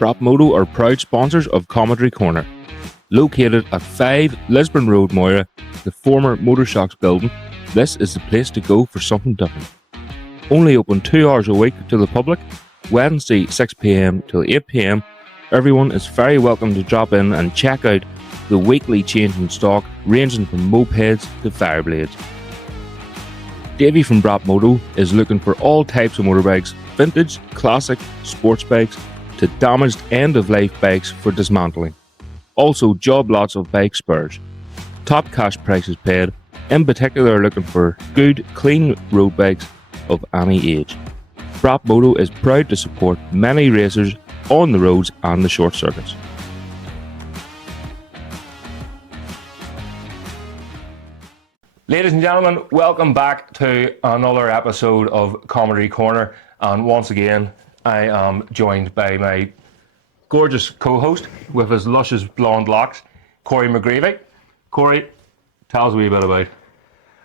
Moto are proud sponsors of Commentary Corner. Located at 5 Lisburn Road, Moira, the former Motor Shocks building, this is the place to go for something different. Only open 2 hours a week to the public, Wednesday 6pm till 8pm. Everyone is very welcome to drop in and check out the weekly change in stock, ranging from mopeds to fireblades. Davey from Moto is looking for all types of motorbikes, vintage, classic, sports bikes, to damaged end-of-life bikes for dismantling. Also job lots of bike spares. Top cash prices paid, in particular looking for good, clean road bikes of any age. Moto is proud to support many racers on the roads and the short circuits. Ladies and gentlemen, welcome back to another episode of Commentary Corner, and once again I am joined by my gorgeous co-host with his luscious blonde locks, Corey McGreevy. Corey, tell us a wee bit about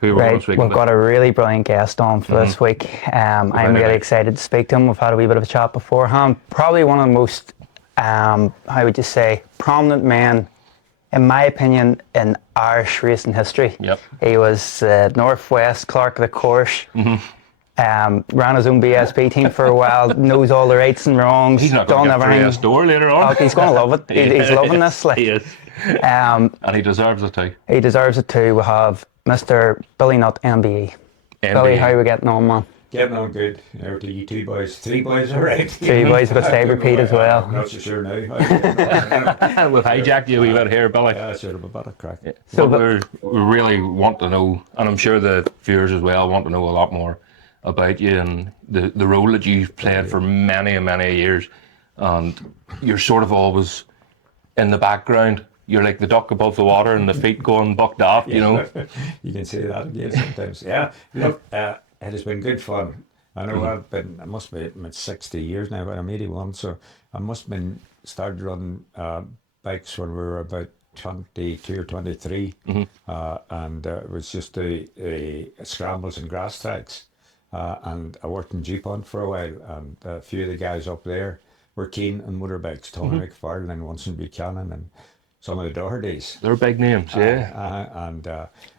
who we're going to speak We've got a really brilliant guest on for this week. I'm really excited to speak to him. We've had a wee bit of a chat beforehand. Probably one of the most, how would you say, prominent men, in my opinion, in Irish racing history. Yep. He was Northwest Clerk of the Course. Ran his own BSB team for a while, knows all the rights and wrongs. He's not going to get through his door later on. Oh, he's going to love it. He's loving this. Like. He is. And he deserves it too. He deserves it too. We have Mr. Billy Nutt MBE. Billy, how are we getting on, man? Getting on good. Over to you two boys. 3 boys, all right. 3 boys, we've got Stave Repeat as well. I'm not so sure now. We've hijacked you a wee bit here, Billy. Yeah, sort of a bit of crack. So we really want to know, and I'm sure the viewers as well want to know a lot more about you and the role that you've played for many and many years. And you're sort of always in the background. You're like the duck above the water and the feet going bucked off, you know. You can say that again sometimes. Yeah, look, it has been good fun. I know I must be 60 years now, but I'm 81, so I must have been started running bikes when we were about 22 or 23, and it was just the scrambles and grass tracks. And I worked in G-Pont for a while, and a few of the guys up there were keen on motorbikes, Tony McFarlane and Winston Buchanan and some of the Dohertys. They're big names, yeah. And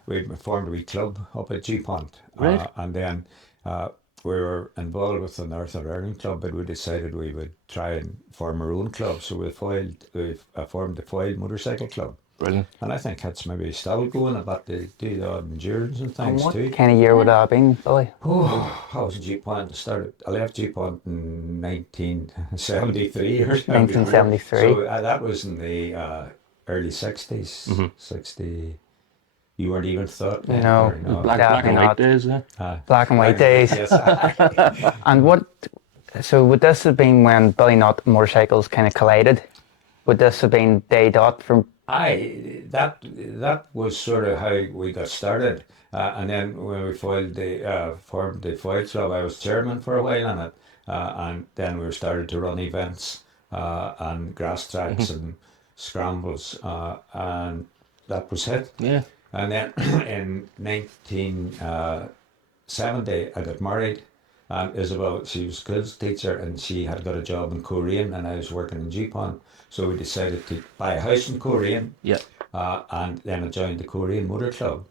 we formed a wee club up at G-Pont. Right. And then we were involved with the Northern Ireland Club, but we decided we would try and form our own club. So we formed the Foiled Motorcycle Club. Brilliant. And I think that's maybe still going about the endurance and things What too. kind of year would that have been, Billy? I was in G-Pont. I left G-Pont in 1973 or something. 1973. So that was in the early 60s. 60. You weren't even thought then? No. Or Black and white days, yeah. Black and white days. Yes. And so would this have been when Billy Nutt motorcycles kind of collided? Would this have been day dot from... That was sort of how we got started. And then when we formed the Foil Club, I was chairman for a while on it. And then we started to run events and grass tracks and scrambles. And that was it. Yeah. And then in 1970, I got married. Isabel, she was a kids teacher, and she had got a job in Korean, and I was working in G-Pont. So we decided to buy a house in Korean. Yeah. And then I joined the Korean Motor Club.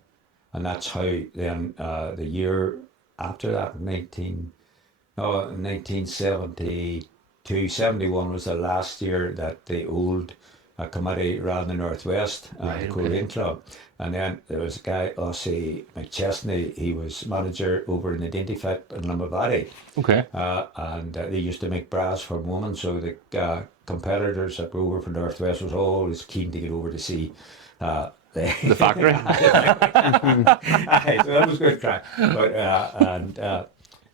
And that's how then the year after that, 1972, 71 was the last year that the old committee ran the Northwest, the Korean Club. And then there was a guy, Ossie McChesney, he was manager over in Identifit in Limavady. Okay. And they used to make bras for women, so the competitors that were over from Northwest was always keen to get over to see the factory. So that was good crack. But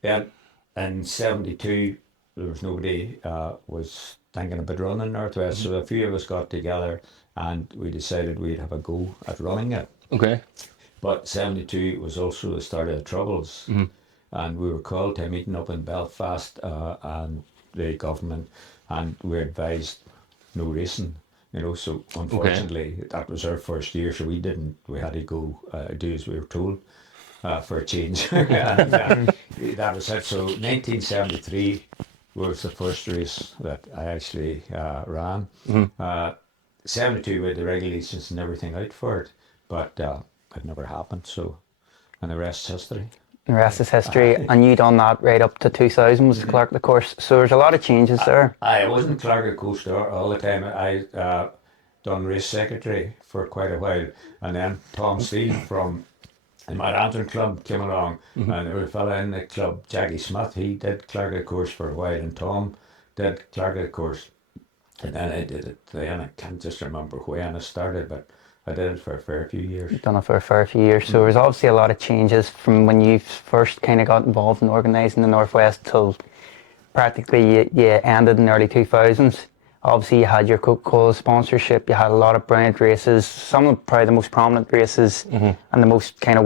then in 72, there was nobody was thinking about running Northwest, so a few of us got together and we decided we'd have a go at running it. Okay. But 72 was also the start of the Troubles, and we were called to a meeting up in Belfast and the government, and we were advised no racing, so unfortunately that was our first year, so we had to go do as we were told for a change. And that was it. So 1973 was the first race that I actually ran. 72 with the regulations and everything out for it, but it never happened. So, and the rest is history. The rest is history, and you done that right up to 2000 was Clark the course. So there's a lot of changes there. I wasn't Clark the coach all the time. I done race secretary for quite a while, and then Tom Steele from my Antrim club came along, and there was a fella in the club, Jackie Smith. He did Clark the course for a while, and Tom did Clark the course, and then I did it. Then I can't just remember when I started, but I did it for a fair few years. You've done it for a fair few years, so there's obviously a lot of changes from when you first kind of got involved in organising the Northwest till practically you ended in the early 2000s. Obviously you had your Coca-Cola sponsorship, you had a lot of brilliant races, some of probably the most prominent races and the most kind of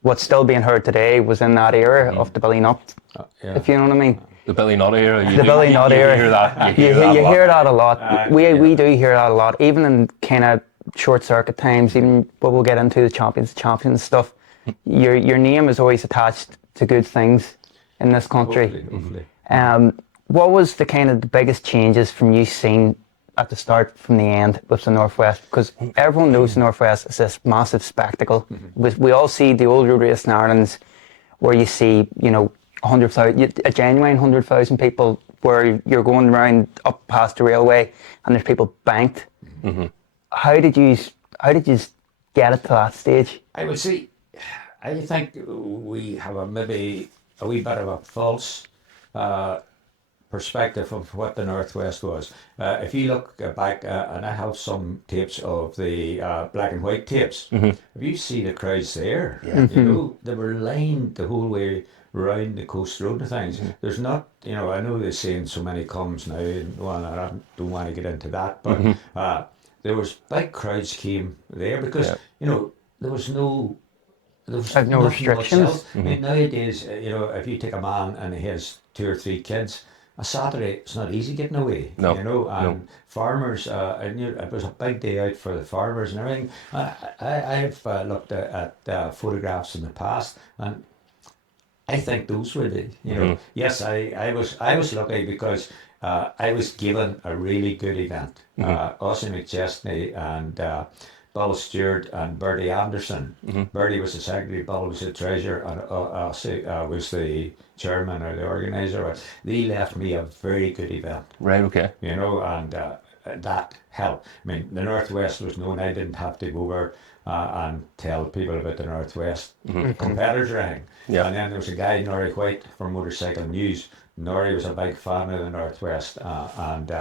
what's still being heard today was in that era of the Billy Nutt, if you know what I mean. The Billy Nutt era. The Billy Nutt era. You hear that. You hear that a lot. We do hear that a lot, even in kind of short circuit times. Even what we'll get into the champions stuff. Your name is always attached to good things in this country. Hopefully. What was the kind of the biggest changes from you seeing at the start from the end with the Northwest? Because everyone knows the Northwest is this massive spectacle. We all see the old road race in Ireland, where you see 100,000, a genuine 100,000 people, where you're going around up past the railway and there's people banked. How did you get it to that stage? I think we have maybe a wee bit of a false perspective of what the Northwest was. If you look back, and I have some tapes of the black and white tapes, if you see the crowds there, they were lined the whole way around the coast road and things. There's not, I know they're saying so many comes now, and I don't want to get into that, but there was big crowds came there because, there was no restrictions. I mean, nowadays, if you take a man and he has 2 or 3 kids, a Saturday, it's not easy getting away, and farmers, it was a big day out for the farmers and everything. I've looked at photographs in the past, and I think those were yes, I was lucky because I was given a really good event. Ossie McChesney and Bill Stewart and Bertie Anderson. Bertie was the secretary, Bill was the treasurer, and Ossie was the chairman or the organizer. But they left me a very good event. Right, okay. And that helped. I mean, the Northwest was known. I didn't have to go over and tell people about the Northwest competitors or anything. Yeah. And then there was a guy, Norrie White, from Motorcycle News. Norrie was a big fan of the Northwest, and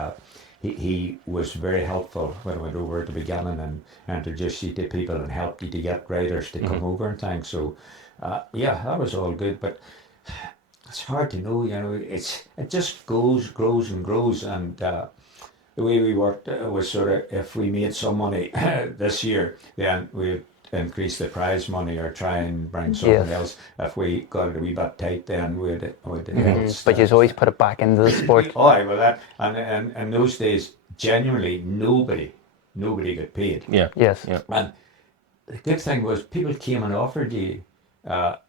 he was very helpful when I went over at the beginning and introduced you to people and helped you to get riders to come over and things. So, that was all good, but it's hard to know, it just grows and grows, and the way we worked was sort of, if we made some money this year, then we'd increase the prize money or try and bring something else. If we got it a wee bit tight, then we'd But you always put it back into the sport. Well, that, and in those days, genuinely nobody got paid. Yeah. Yes. Yeah. And the good thing was people came and offered you,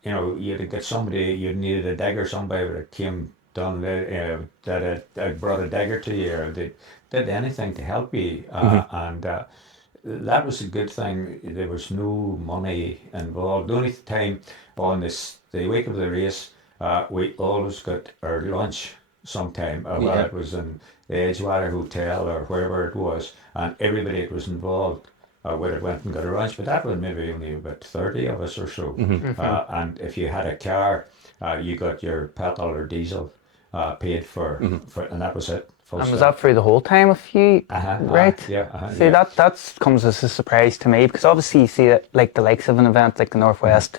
you'd get somebody, you needed a digger, somebody that came done that brought a digger to you, or they did anything to help you, and that was a good thing. There was no money involved. The only time on the week of the race, we always got our lunch sometime, whether it was in the Edgewater Hotel or wherever it was, and everybody that was involved would have went and got a lunch, but that was maybe only about 30 of us or so. And if you had a car, you got your petrol or diesel paid for, and that was it. And was that through the whole time with you? Right? See, that comes as a surprise to me, because obviously you see it, like the likes of an event like the Northwest,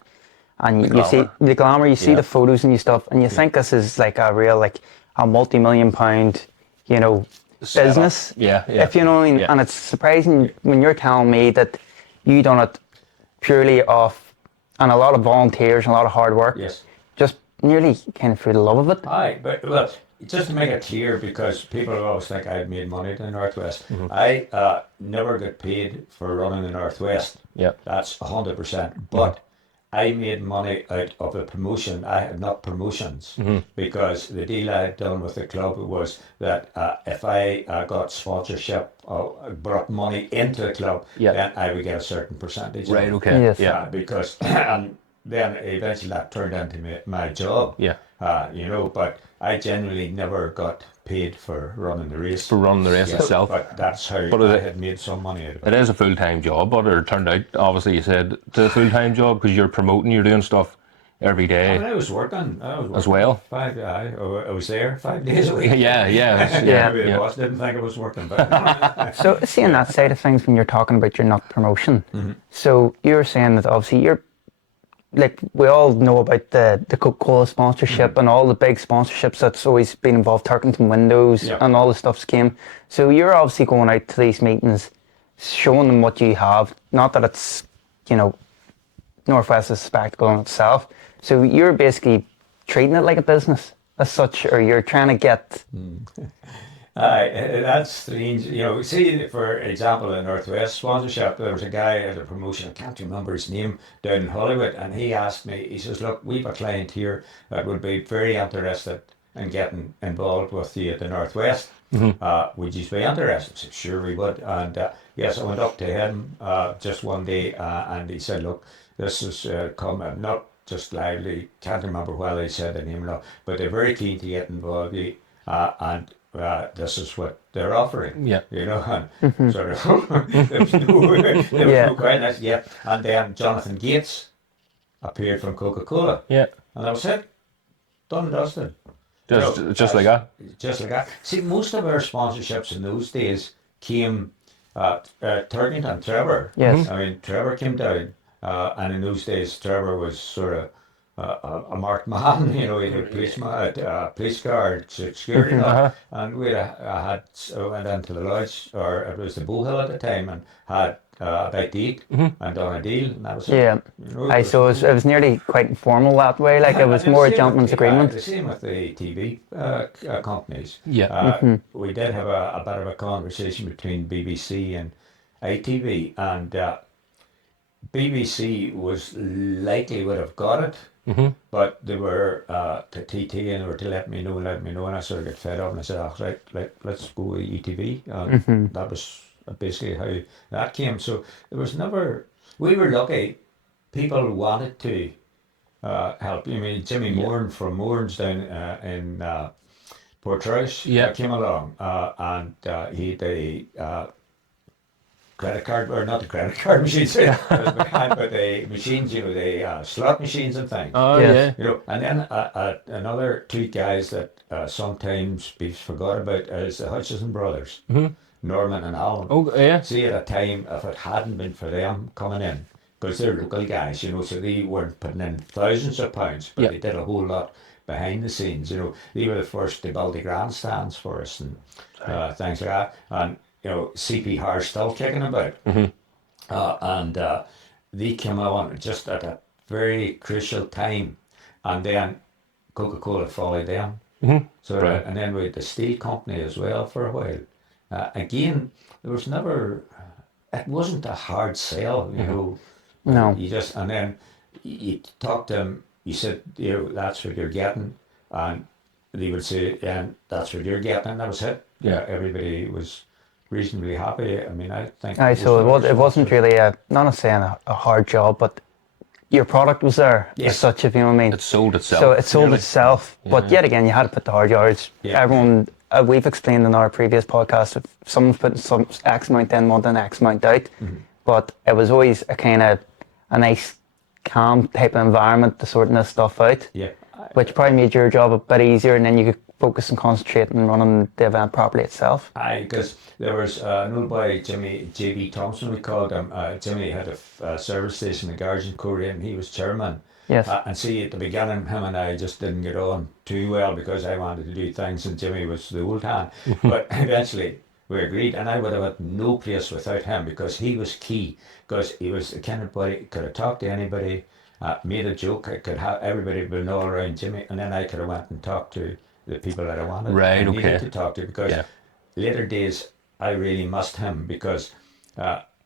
and you see the glamour, you see the photos and stuff, and you think this is like a real, like a multi-million-pound, business. If you know what I mean. And it's surprising when you're telling me that you done it purely off, and a lot of volunteers and a lot of hard work. Yes. Just nearly kind of through the love of it. But well, just to make it clear, because people always think I'd made money in the Northwest, I never got paid for running the Northwest. Yeah. That's 100%. But I made money out of the promotion. I had not promotions because the deal I had done with the club was that if I got sponsorship or brought money into the club, Yeah. then I would get a certain percentage. of Right, it. okay. Yes. Yeah. Because and then eventually that turned into my job. Yeah. You know, but I genuinely never got paid for running the race. For running the race Yeah, itself. But that's how But I had made some money out of It it. is a full-time job, but it turned out, obviously you said, it's a full-time job because you're promoting, you're doing stuff every day. I was working. As well? I was there 5 days a week. Yeah, yeah. Yeah. Maybe the boss didn't think I was working, but So seeing that side of things when you're talking about your nut promotion, so you're saying that obviously you're, like we all know about the Coca-Cola sponsorship and all the big sponsorships that's always been involved, Turkington Windows Yeah. and all the stuff's came. So you're obviously going out to these meetings, showing them what you have, not that it's, you know, Northwest is a spectacle in itself. So you're basically treating it like a business as such, or you're trying to get... that's strange. You know, see, for example, in Northwest sponsorship, there was a guy at a promotion, I can't remember his name, down in Hollywood, and he asked me, he says, look, we've a client here that would be very interested in getting involved with you at the Northwest. Would you be interested? I said, sure we would. And yes, I went up to him just one day and he said, look, this is not just lively, can't remember what I said the name now, but they're very keen to get involved and this is what they're offering. Yeah. You know, and sort of, there was no question. Yeah. And then Jonathan Gates appeared from Coca-Cola. Yeah. And that was it. Done and dusted. Just like that. Just like that. See, most of our sponsorships in those days came Turkington and Trevor. Yes. I mean, Trevor came down, and in those days, Trevor was sort of a marked man, you know, he had a policeman, police guard, security, and we had went into the lodge, or it was the Bowhill at the time, and had a bite to eat and done a deal, and that was Yeah. it. You know, So it was nearly quite informal that way, like it was and more a the same gentleman's with the- agreement. The same with the TV companies. Yeah. We did have a bit of a conversation between BBC and ITV, and BBC was likely would have got it, but they were to TT and they were to let me know, and I sort of got fed up and I said, oh, right, let's go with ETV, and that was basically how that came. So there was never, we were lucky, people wanted to help. I mean, Jimmy Moran from Moran's down in Portrush came along, and he had a credit card, or not the credit card machines, but the machines, you know, the slot machines and things. Oh, Yes. You know, and then another two guys that sometimes be forgot about is the Hutchison brothers, Norman and Alan. Oh, yeah. See, at a time, if it hadn't been for them coming in, because they're local guys, you know, so they weren't putting in thousands of pounds, but they did a whole lot behind the scenes. You know, they were the first to build the grandstands for us and things like that. And you know, CP still kicking about, and they came on just at a very crucial time, and then Coca-Cola followed them. So and then we had the steel company as well for a while. Again, there was never, it wasn't a hard sell, you know. No. You just, and then you talk to them, you said, you know, that's what you're getting, and they would say, yeah, that's what you're getting, and that was it. Yeah. Everybody was reasonably happy. I mean, I think. So it wasn't really not saying a hard job, but your product was there as such, if you know what I mean. It sold itself. So it sold really. itself, but yet again, you had to put the hard yards. Yeah. Everyone, we've explained in our previous podcast, if someone's putting some X amount in, wanting X amount out, but it was always a kind of a nice, calm type of environment to sorting this stuff out. Yeah. Which probably made your job a bit easier, and then you could focus and concentrate on running the event properly itself. Aye, because there was an old boy, Jimmy J.B. Thompson, we called him. Jimmy had a service station in Garjan, Korea, and he was chairman. Yes. And see, at the beginning, him and I just didn't get on too well because I wanted to do things and Jimmy was the old hand. But eventually we agreed, and I would have had no place without him because he was key. Because he was the kind of boy, could have talked to anybody, made a joke, I could have everybody been all around Jimmy, and then I could have went and talked to the people that I wanted. Right, and needed okay. to talk to, because later days I really missed him because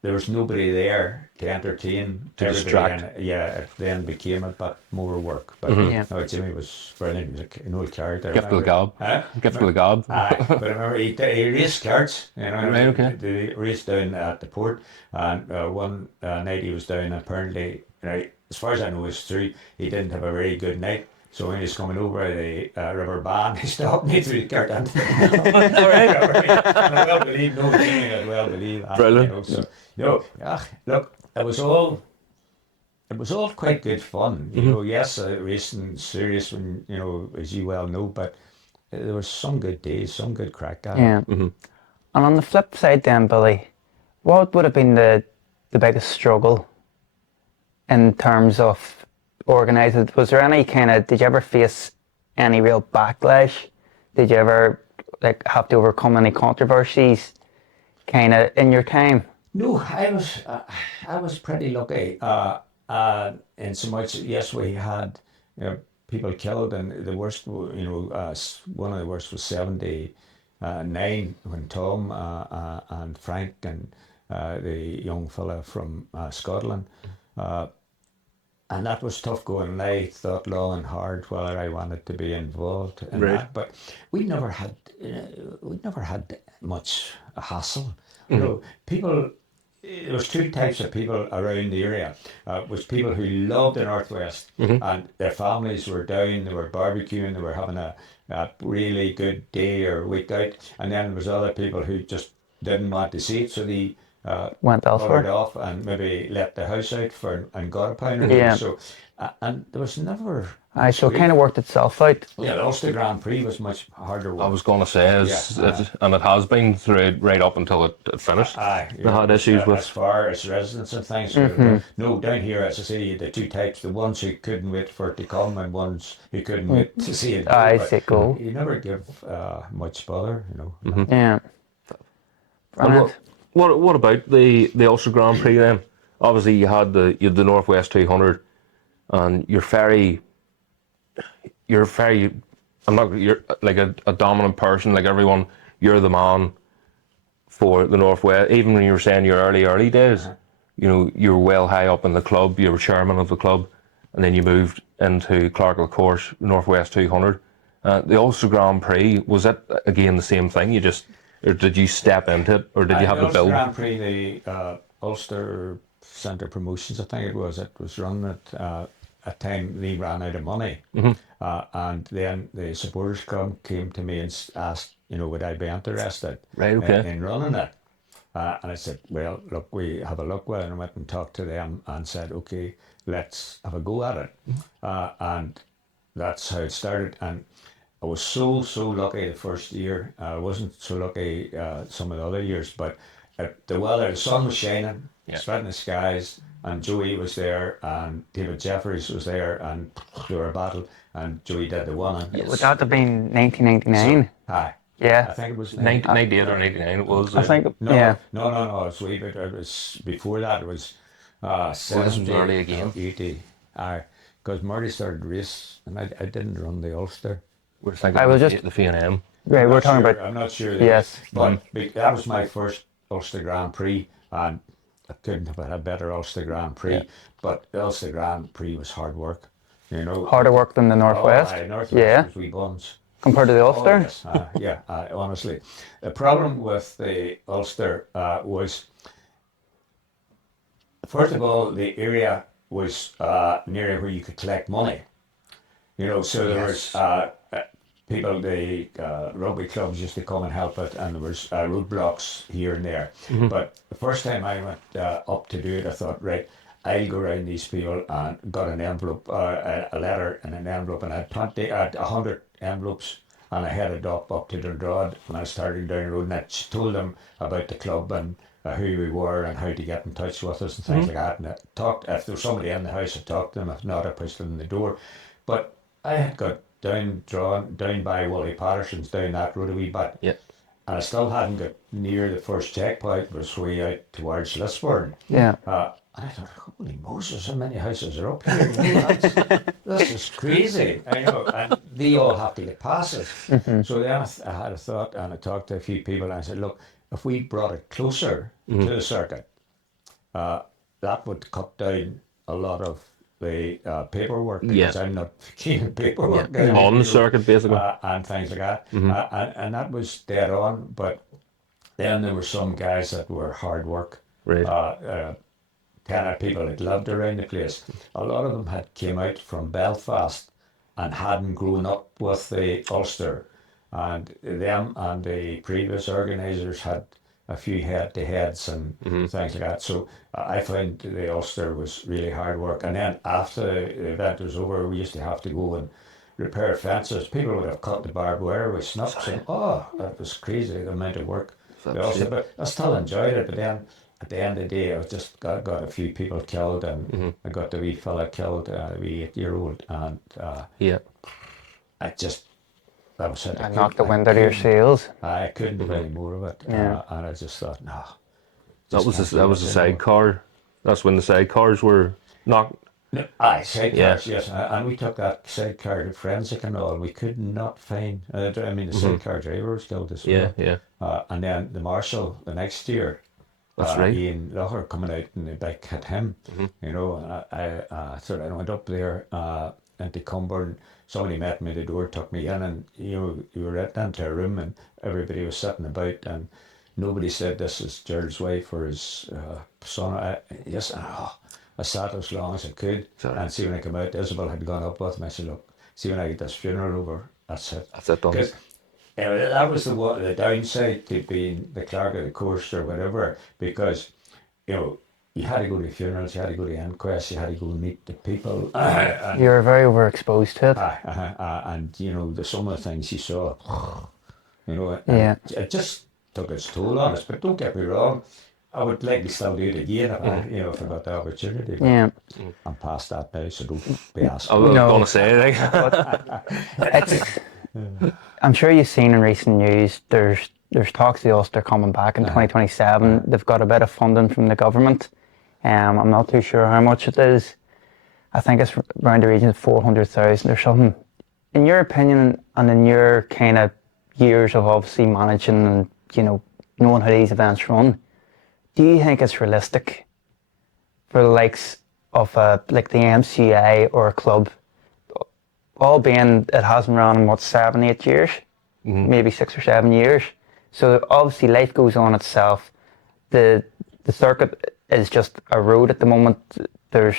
there was nobody there to entertain To everybody, distract. and it then became a bit more work. But Yeah. no, Jimmy was brilliant. He was an old character. Gift of the gab. Huh? Gift of the gab. Aye, but I remember he raced carts, you know. Right, okay. They raced down at the port, and one night he was down. Apparently, right, as far as I know, it's true. He didn't have a very good night. So when he was coming over the river Ban, he stopped me through the cart. And I well believe, no kidding, I well believe that. Brilliant. You know, so look, it was all quite good fun. You know, yes, racing serious when, you know, as you well know, but there was some good days, some good crack at it. Yeah. And on the flip side then, Billy, what would have been the biggest struggle in terms of organising? Was there any did you ever face any real backlash? Did you ever have to overcome any controversies in your time? No, I was pretty lucky. In so much, yes, we had, you know, people killed, and the worst, you know, one of the worst was 79 when Tom and Frank and the young fella from Scotland. And that was tough going. And I thought long and hard whether I wanted to be involved in that. But we never had much hassle. You know, people. There was two types of people around the area. Was people who loved the Northwest, and their families were down. They were barbecuing. They were having a really good day or week out. And then there was other people who just didn't want to see it, so they Went elsewhere. covered off and maybe let the house out and got a pound or Yeah. two. So, and there was never. So it kind of worked itself out. Yeah, the Ulster Grand Prix was much harder work. I was going to say, and it has been through right up until it finished. Aye, They had issues as with. far as residents and things. No, down here, as I say, the two types: the ones who couldn't wait for it to come, and ones who couldn't wait to see it. I But see, cool. You never give much bother, you know. Yeah. And Brilliant. what about the Ulster Grand Prix then? Obviously, you had the Northwest 200, and you're like a dominant person, like everyone. You're the man for the Northwest. Even when you were saying your early days, you know, you were well high up in the club. You were chairman of the club, and then you moved into Clerical Course Northwest 200. The Ulster Grand Prix, was that again the same thing? Or did you step into it, or did you have to the Ulster build? Grand Prix, the Ulster Centre Promotions, I think it was run at a time they ran out of money. And then the supporters club came to me and asked, you know, would I be interested in running it? And I said, well, look, we have a look with it, and I went and talked to them and said, okay, let's have a go at it. And that's how it started. And I was so lucky the first year. I wasn't so lucky some of the other years, but the sun was shining, spread in the skies, and Joey was there, and David Jeffries was there, and they were a battle, and Joey did the one. Would that have been 1999? Aye. Yeah. I think it was 98 or 99 it was. I think, No, yeah. no, it was way bit. It was before that. It was this was early again. 80. Aye, because Marty started race, and I didn't run the Ulster. We're thinking I was about just- the F&M. Right, we're talking about. I'm not sure. Yes. But that was my first Ulster Grand Prix, and I couldn't have had a better Ulster Grand Prix. Yeah. But the Ulster Grand Prix was hard work. You know. Harder work than the Northwest. Oh, aye, Northwest Yeah. was wee buns. Compared to the Ulster. Oh, yes. Honestly. The problem with the Ulster was, first of all, the area was near where you could collect money. You know, so there was people, the rugby clubs used to come and help it, and there was roadblocks here and there. But the first time I went up to do it, I thought, right, I'll go around these people, and got an envelope, a letter in an envelope, and I had 100 envelopes, and I headed up to Dundrod, and I started down the road, and I told them about the club and who we were and how to get in touch with us and things like that. And I talked, if there was somebody in the house, I talked to them. If not, I pushed them in the door. But I had got down by Wally Patterson's, down that road a wee bit. Yeah. And I still hadn't got near the first checkpoint. It was way out towards Lisburn. Yeah. I thought, holy Moses, how many houses are up here? You know, this is crazy. I know, and they all have to get passes. So then I had a thought, and I talked to a few people, and I said, look, if we brought it closer to the circuit, that would cut down a lot of the paperwork, because I'm not keen on paperwork On the circuit, basically. and things like that. And that was dead on. But then there were some guys that were hard work. Right. Kind of people that lived around the place. A lot of them had came out from Belfast and hadn't grown up with the Ulster, and them and the previous organisers had a few head-to-heads and things like that. So I found the Ulster was really hard work. And then after the event was over, we used to have to go and repair fences. People would have cut the barbed wire with snups, and that was crazy, the amount of work. The Ulster, but I still enjoyed it. But then at the end of the day, I was just got a few people killed, and I got the wee fella killed, the wee 8-year-old, and I was it. I knocked the wind out of your sails. I couldn't do any more of it, and I just thought, no. That was the sidecar. That's when the sidecars were knocked. No, sidecars, yes, and we took that sidecar to forensic and all. We could not find. The sidecar driver was killed as well. Yeah. And then the marshal the next year. That's right. Ian Locher coming out and the bike hit him. You know, I sort of went up there into Cumber. Somebody met me at the door, took me in, and you were right into a room, and everybody was sitting about, and nobody said this is Gerald's wife or his son. I sat as long as I could. Sorry. And see, when I came out, Isabel had gone up with me. I said, look, see, when I get this funeral over, that's it. That's it done. That was the downside to being the clerk of the course or whatever, because you had to go to funerals, you had to go to inquests, you had to go and meet the people. You were very overexposed to it. And some of the things you saw, it just took its toll on us. But don't get me wrong, I would like to still do it again if I got the opportunity. But I'm past that now, so don't be asking. I was going to say, I'm sure you've seen in recent news, there's talks of the Ulster coming back in 2027. They've got a bit of funding from the government. I'm not too sure how much it is. I think it's around the region of 400,000 or something. In your opinion, and in your kind of years of obviously managing and knowing how these events run, do you think it's realistic for the likes of like the MCA or a club, all being it hasn't run in 7, 8 years, maybe 6 or 7 years? So obviously life goes on itself. The circuit is just a road at the moment. There's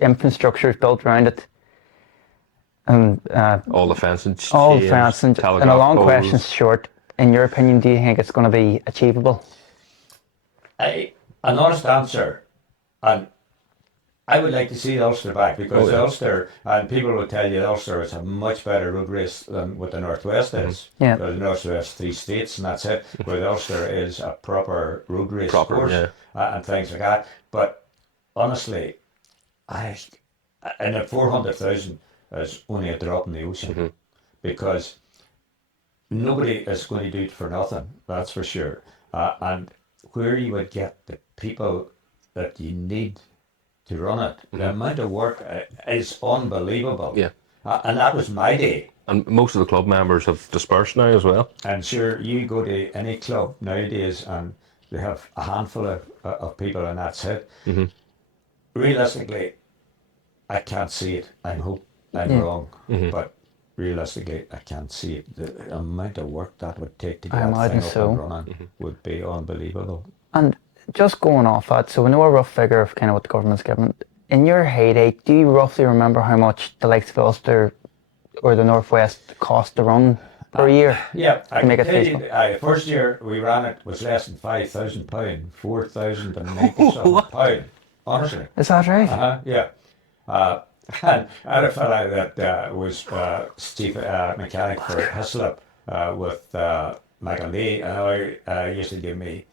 infrastructure built around it, and all the fencing, and a long question short. In your opinion, do you think it's going to be achievable? An honest answer, and I would like to see Ulster back, because Ulster, and people will tell you Ulster is a much better road race than what the Northwest is. Yeah. The Northwest 3 states and that's it, where the Ulster is a proper road race course and things like that. But honestly, and at 400,000 is only a drop in the ocean, because nobody is going to do it for nothing, that's for sure. And where you would get the people that you need to run it, the amount of work is unbelievable. Yeah. And that was my day. And most of the club members have dispersed now as well. And sure, you go to any club nowadays and they have a handful of people and that's it. Realistically, I can't see it. I hope I'm wrong, but realistically, I can't see it. The amount of work that would take to get that thing up and running would be unbelievable. And just going off that, so we know a rough figure of kind of what the government's given. In your heyday, do you roughly remember how much the likes of Ulster or the Northwest cost to run per year? Yeah, I can tell you, the first year we ran it was less than £5,000, £4,090 honestly. Is that right? Yeah. And I had a fella that was chief mechanic for Hislop with McAlee, and I used to give me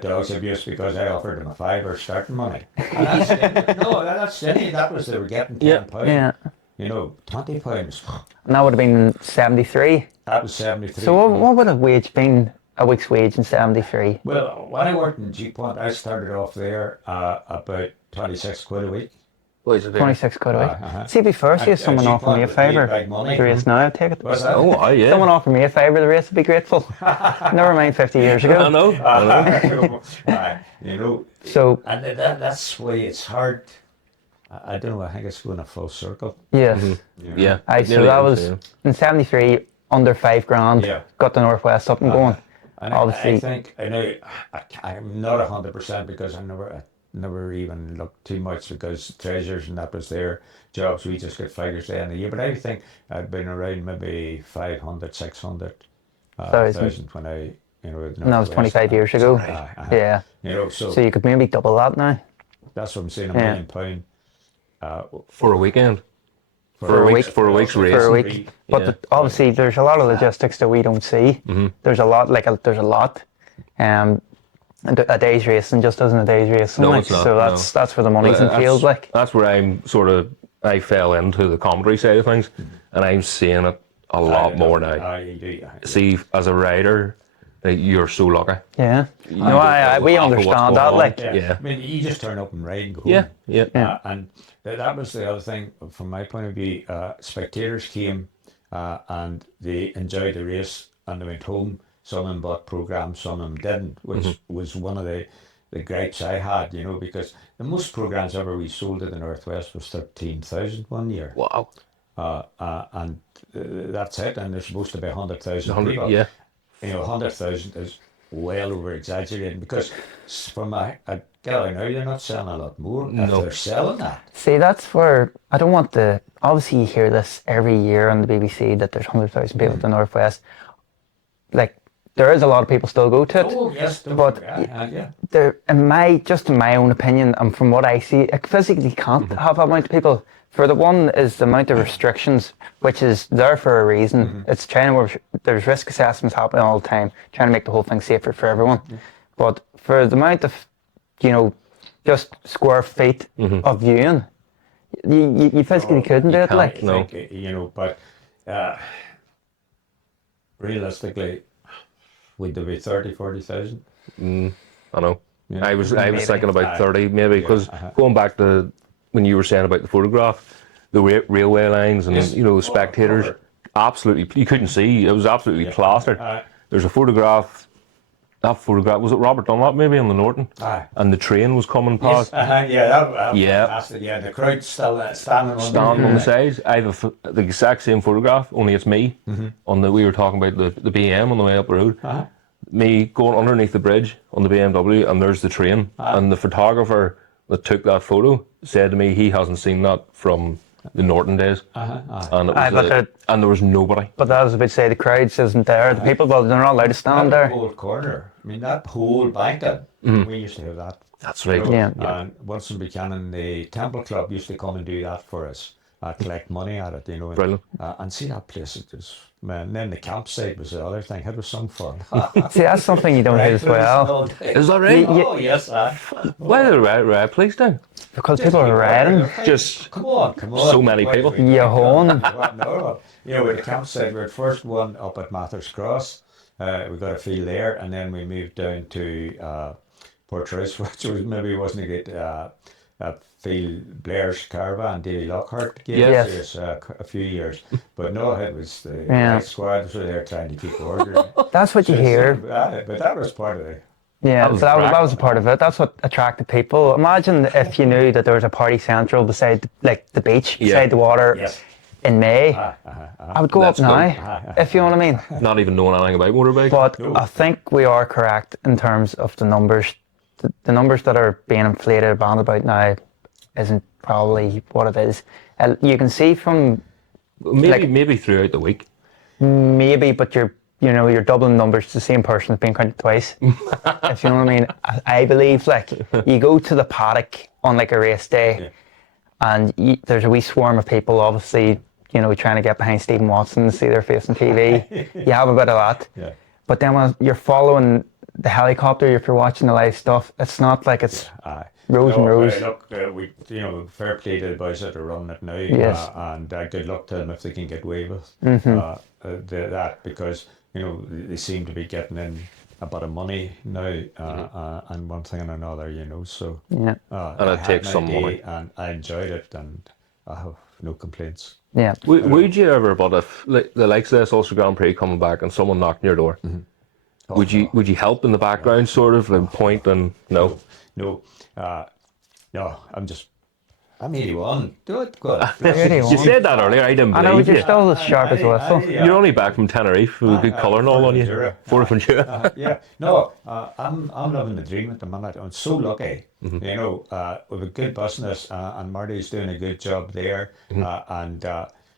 dog's abuse because I offered him a £5 starting money. And that's silly. That was, they were getting £10. Yeah. £20. And that would have been 73. That was 73. So what would have wage been, a week's wage in 73? Well, when I worked in G Point, I started off there about 26 quid a week. What is it? 26 quid a week. See, be first, if someone cheap offered me a one, favour, big money. the race now, I'd take it. What's that? Oh, yeah. Someone offered me a favour, the race would be grateful. Never mind 50 years ago. I know. You know, So, and that's why it's hard. I don't know, I think it's going a full circle. yes. You know? Yeah. Aye, it so nearly that is, was yeah. in 73, under 5 grand, Yeah. got the Northwest up and going. And Obviously, I think I know I'm not 100% because I never even looked too much because treasures and that was their jobs. We just get figures there in the year. But I think I'd been around maybe 500, 600 thousand when I and that was 25 years ago. Yeah. You know, so So you could maybe double that now. that's what I'm saying. Yeah. £1 million. For a weekend. For a week's race. For a week. But Yeah. obviously, there's a lot of logistics that we don't see. There's a lot, there's a lot. A day's racing just isn't a day's racing. No, like, it's not, so no. that's where the money's in field. Like, That's where I fell into the commentary side of things, and I'm seeing it a lot more now. You do. See, as a rider, you're so lucky. yeah. You No, don't we know half of what's understand going that. on. Like, Yeah. I mean, you just turn up and ride and go home. Yeah. And that was the other thing from my point of view. Spectators came and they enjoyed the race and they went home. Some of them bought programs, some of them didn't, which was one of the gripes I had, you know, because the most programs ever we sold in the Northwest was 13,000 one year. Wow. And that's it. And there's supposed to be 100,000 people. Yeah. You know, 100,000 is well over exaggerating because from a gallery now, they're not selling a lot more. If they're selling that. see, that's where I don't want to. Obviously, you hear this every year on the BBC that there's 100,000 people at the Northwest. Like, there is a lot of people still go to it. Oh, yes. But yeah. there, in my own opinion, and from what I see, it physically can't have that amount of people. For the one is the amount of restrictions, which is there for a reason. It's trying to, there's risk assessments happening all the time, trying to make the whole thing safer for everyone. But for the amount of, just square feet of viewing, you physically couldn't do it. can't, Like, no. But realistically, would there be 30, 40,000? I know. Yeah. I was Maybe. thinking about 30 maybe, because going back to when you were saying about the photograph, the railway lines and the spectators, absolutely, you couldn't see. It was absolutely plastered. There's a photograph. That photograph, was it Robert Dunlop maybe on the Norton? Aye. And the train was coming past. Yeah, fantastic. Yeah, the crowd's still standing On the sides. I have the exact same photograph, only it's me. We were talking about the BM on the way up the road. Me going underneath the bridge on the BMW, and there's the train. And the photographer that took that photo said to me he hasn't seen that from the Norton days. And it was, and there was nobody. but that was about to say the crowds isn't there. The people, well, they're not allowed to stand that there. whole corner. I mean, that whole banquet, we used to have that. That's right. Yeah. And Wilson Buchanan, the Temple Club, used to come and do that for us, collect money at it, Brilliant. And see that place, it was, man. And then the campsite was the other thing. It was some fun. See, that's something you don't hear as well. Is that right? Oh, yes, Why are the right place down? Because people are riding. Just Come on. so many people. You hone. No, with the campsite, we had first one up at Mather's Cross. We got a field there, and then we moved down to Portrush, which wasn't a good field. Blair's Caravan, Davy Lockhart gave Yes. us a few years, but no, it was the Yeah. right squads were there trying to keep order. That's what you hear. But that was part of it. Yeah, was that was a part of it. That's what attracted people. Imagine if you knew that there was a party central beside, the beach, beside the water Yes. in May. I would go up Let's go. now, if you know what I mean. not even knowing anything about motorbike. But I think we are correct in terms of the numbers. The numbers that are being inflated, bandied about now, isn't probably what it is. You can see from Maybe throughout the week. maybe, but you're doubling numbers. The same person's being counted twice. If you know what I mean. I believe, you go to the paddock on a race day, and there's a wee swarm of people, obviously, trying to get behind Stephen Watson and see their face on TV. You have a bit of that. Yeah. But then when you're following the helicopter, if you're watching the live stuff, it's not like it's rows and rows. Look, we fair play to the boys that are running it now, Yes. and good luck to them if they can get away with that, because they seem to be getting in a bit of money now, and one thing and another, you know. So Yeah. And I it had takes my some day, money. and I enjoyed it, and I have no complaints. Yeah. Would you ever, but if like, the likes of this Ulster Grand Prix coming back and someone knocking your door, Oh, would you no. would you help in the background, sort of, and point and no? No, no, I'm 81. Do it, good. You said that earlier. I didn't I know, believe you're you. still as sharp as a whistle. You're only back from Tenerife with good colour and all on you. Fuerteventura. Yeah, no, I'm living the dream at the minute. I'm so lucky. You know, with a good business, and Marty's doing a good job there. And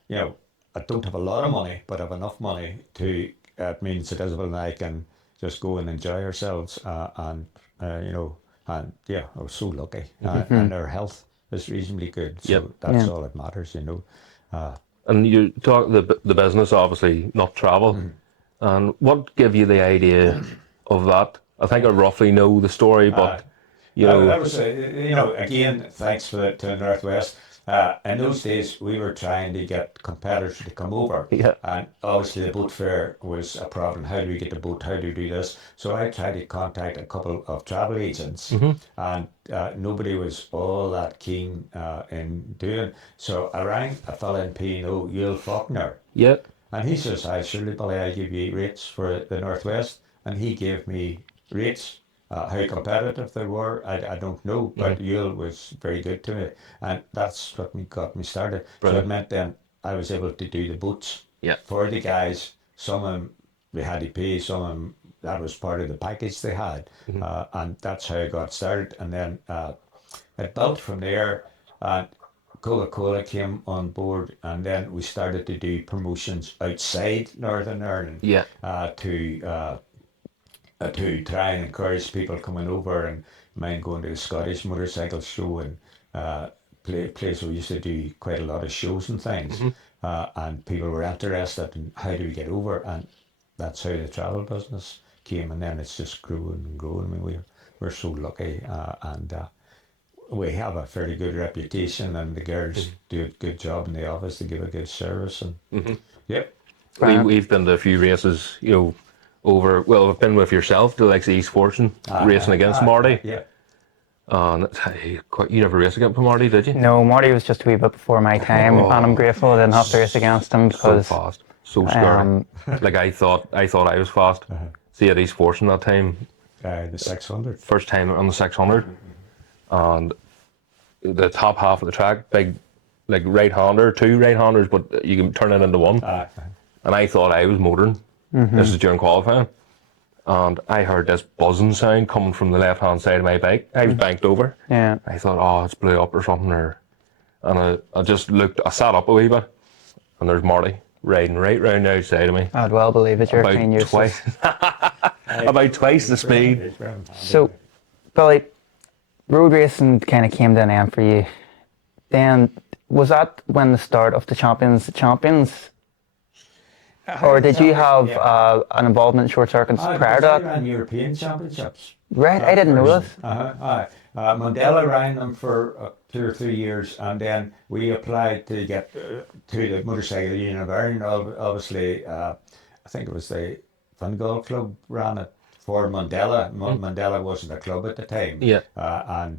you know, I don't have a lot of money, but I have enough money to. It means that Isabel and I can just go and enjoy ourselves, and you know, and yeah, I was so lucky, and our health is reasonably good. So Yep. that's Yeah. all that matters, you know. And you talk the business, obviously, not travel. And what gave you the idea of that? I think I roughly know the story, but you That know, was, you know, again, thanks to the Northwest. In those days, we were trying to get competitors to come over. Yeah. And obviously, the boat fare was a problem. How do we get the boat? How do we do this? So I tried to contact a couple of travel agents, and nobody was all that keen in doing. So I rang a fella in P&O, Yule Faulkner, yeah, and he says, "I surely, Billy, I give you rates for the Northwest," and he gave me rates. How competitive they were, I don't know, but Yule was very good to me, and that's what got me started. So it brilliant. meant then I was able to do the boats Yeah. for the guys. Some of them they had to pay, some of them that was part of the package they had, and that's how I got started. And then it built from there, and Coca-Cola came on board, and then we started to do promotions outside Northern Ireland Yeah. To try and encourage people coming over, and mind going to the Scottish motorcycle show, and place where we used to do quite a lot of shows and things, and people were interested in how do we get over, and that's how the travel business came, and then it's just growing and growing. I mean, we're so lucky, and we have a fairly good reputation, and the girls do a good job in the office. They give a good service, and yep. We've been to a few races, you know, over. Well, I've been with yourself to like the East Fortune racing against Marty. Yeah. And you never raced against Marty, did you? No, Marty was just a wee bit before my time, and I'm grateful I didn't have to race against him So because fast, so scary. Like I thought I was fast. See at East Fortune that time, The 600. first time on the 600, and the top half of the track, big, like right-hander, two right-handers, but you can turn it into one. And I thought I was motoring. This is during qualifying. And I heard this buzzing sound coming from the left-hand side of my bike. I was banked over. yeah. I thought, oh, it's blew up or something. And I just looked, I sat up a wee bit, and there's Marty riding right round the outside of me. I'd well believe it. You're clean About useless. twice, about twice the speed. So, Billy, road racing kind of came to an end for you. Then, was that when the start of the Champions? Or did you have an involvement in short circuits prior to that? ran European Championships. Right, I didn't know this. Mandela ran them for 2 or 3 years, and then we applied to get to the Motorcycle Union of Ireland. Obviously, I think it was the Fingal Club ran it for Mandela. Mandela wasn't a club at the time. Yeah. And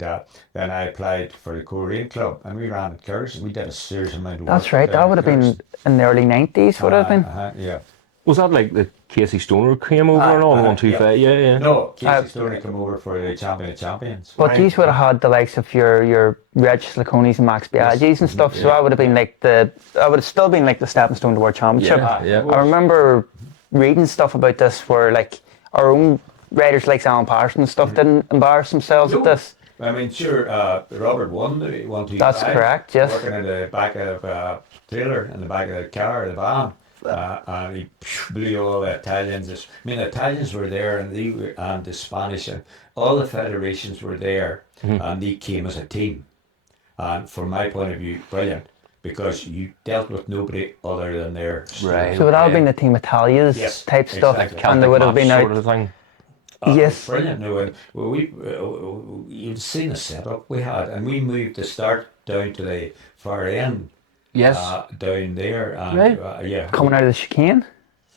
then I applied for the Korean Club, and we ran at Kerrs. We did a serious amount of work. That's right, that would have been in the early 90s, would have been. Yeah. Was that like the Casey Stoner came over and all, 125? Yeah. No, Casey Stoney come over for the Champion of Champions. But these would have had the likes of your Regis Laconis and Max Biaggi's and stuff, so that would have been like that would have still been like the stepping stone to World Championship. Yeah. I remember reading stuff about this where like our own riders like Alan Patterson and stuff didn't embarrass themselves at this. I mean, sure, Robert won the 125. That's correct, yes. Working in the back of trailer, in the back of the car, the van. And he blew all the Italians. I mean, the Italians were there, and the Spanish, and all the federations were there, and they came as a team. And from my point of view, brilliant, because you dealt with nobody other than their Right. So it would have been the Team Italia's type stuff, exactly. and they would have been out. sort of thing. Yes. Brilliant. No, and you'd seen the setup we had, and we moved the start down to the far end. Yes. Down there, and Right. yeah. Coming out of the chicane.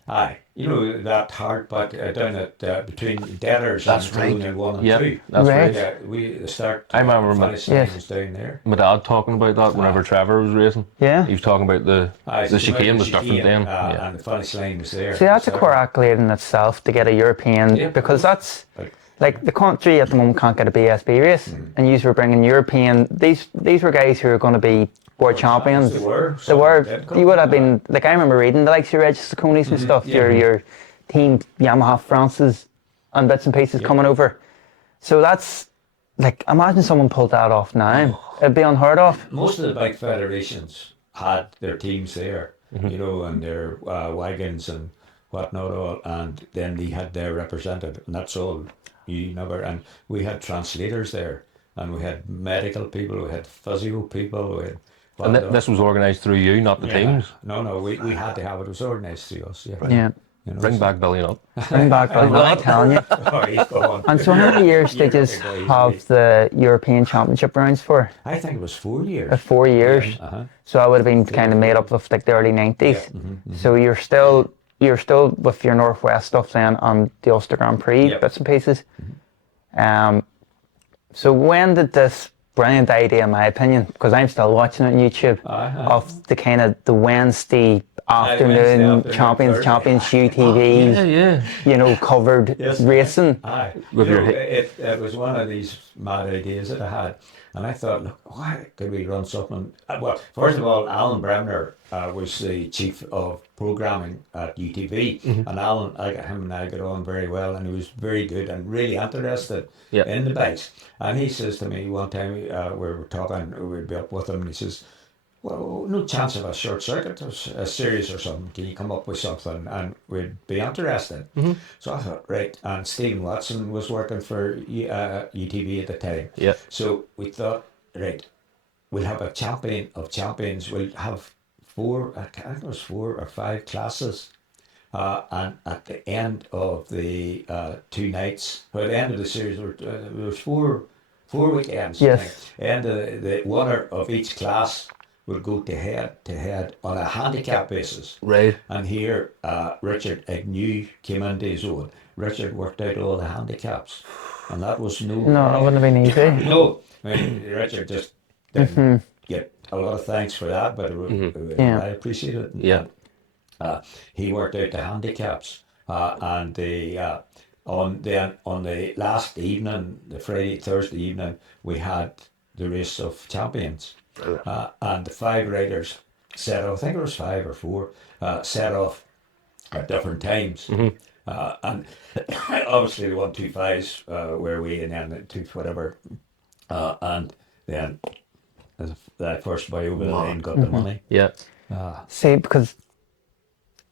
Aye, you know that hard part down at between Debtors That's and right. Colonial 1 and Yep, 2. that's Right. right. Yeah, we the start. I remember finish line Yes. was down there. My dad talking about that whenever Trevor was racing. Yeah. He was talking about the Aye, the so you chicane remember was the different chicane, then. Yeah. and the finish line was there. See, that's a So- core accolade in itself to get a European, Yeah, because that's Like, the country at the moment can't get a BSB race, and you were bringing European. These were guys who are going to be world champions. They were. They were. Did You would have been like, I remember reading the likes of your Regis Saconis and stuff. Yeah. Your team Yamaha France's and bits and pieces coming over. So that's like, imagine someone pulled that off now. It'd be unheard of. Most of the big federations had their teams there, you know, and their wagons and whatnot, all, and then they had their representative, and that's all. You never, and we had translators there, and we had medical people, we had physio people, we had. And this was organised through you, not the teams. No, we had to have it. It was organised through us. Yeah. Yeah. You know, Bring back Billy Nutt. Bring back, I'm telling you. Oh, he's gone. And so how many years did you have the European Championship rounds for? I think it was 4 years. 4 years. So I would have been kind of made up of like the early 90s. So you're still with your Northwest stuff then on the Ulster Grand Prix bits and pieces. So when did this brilliant idea, in my opinion, because I'm still watching it on YouTube, of the kind of the Wednesday afternoon champions UTVs, Yeah. you know, covered racing. Aye. With You know, your it was one of these mad ideas that I had. And I thought, look, why could we run something? Well, first of all, Alan Bremner was the chief of programming at UTV. And Alan, him and I got on very well, and he was very good and really interested in the bikes. And he says to me one time, we were talking, we'd be up with him, and he says, well, no chance of a short circuit, a series or something. Can you come up with something? And we'd be interested. So I thought, right. And Stephen Watson was working for UTV at the time. Yeah. So we thought, right, we'll have a champion of champions. We'll have 4 or 5 classes. And at the end of the 2 nights, or at the end of the series, there was 4 weekends. Yes. And the winner of each class will go to head on a handicap basis. Right. And here, Richard Agnew came into his own. Richard worked out all the handicaps, and that was No, it wouldn't have been easy. no. I mean, Richard just didn't get a lot of thanks for that, but I appreciate it. Yeah. He worked out the handicaps, and on the last evening, the Thursday evening, we had the race of champions. And the 5 riders set off, I think it was 5 or 4, set off at different times. And obviously the 125s were away, and then the 2 whatever. And then that first boy over the line got the money. Yeah. See, because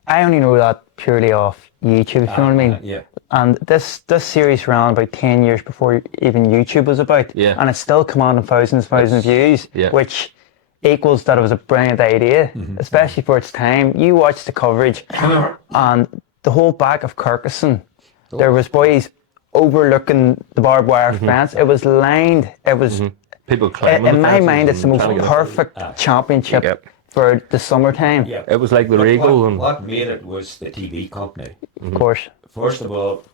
I only know that purely off YouTube, if you know what I mean? Yeah. And this series ran about 10 years before even YouTube was about. Yeah. And it's still commanding thousands of views, which equals that it was a brilliant idea, especially for its time. You watch the coverage and the whole back of Kirkuson, there was boys overlooking the barbed wire fence. It was lined. It was, People climbing. in my mind, it's the most perfect championship for the summertime. Yeah. It was like the But Regal and what made it was the TV company. Of course. First of all,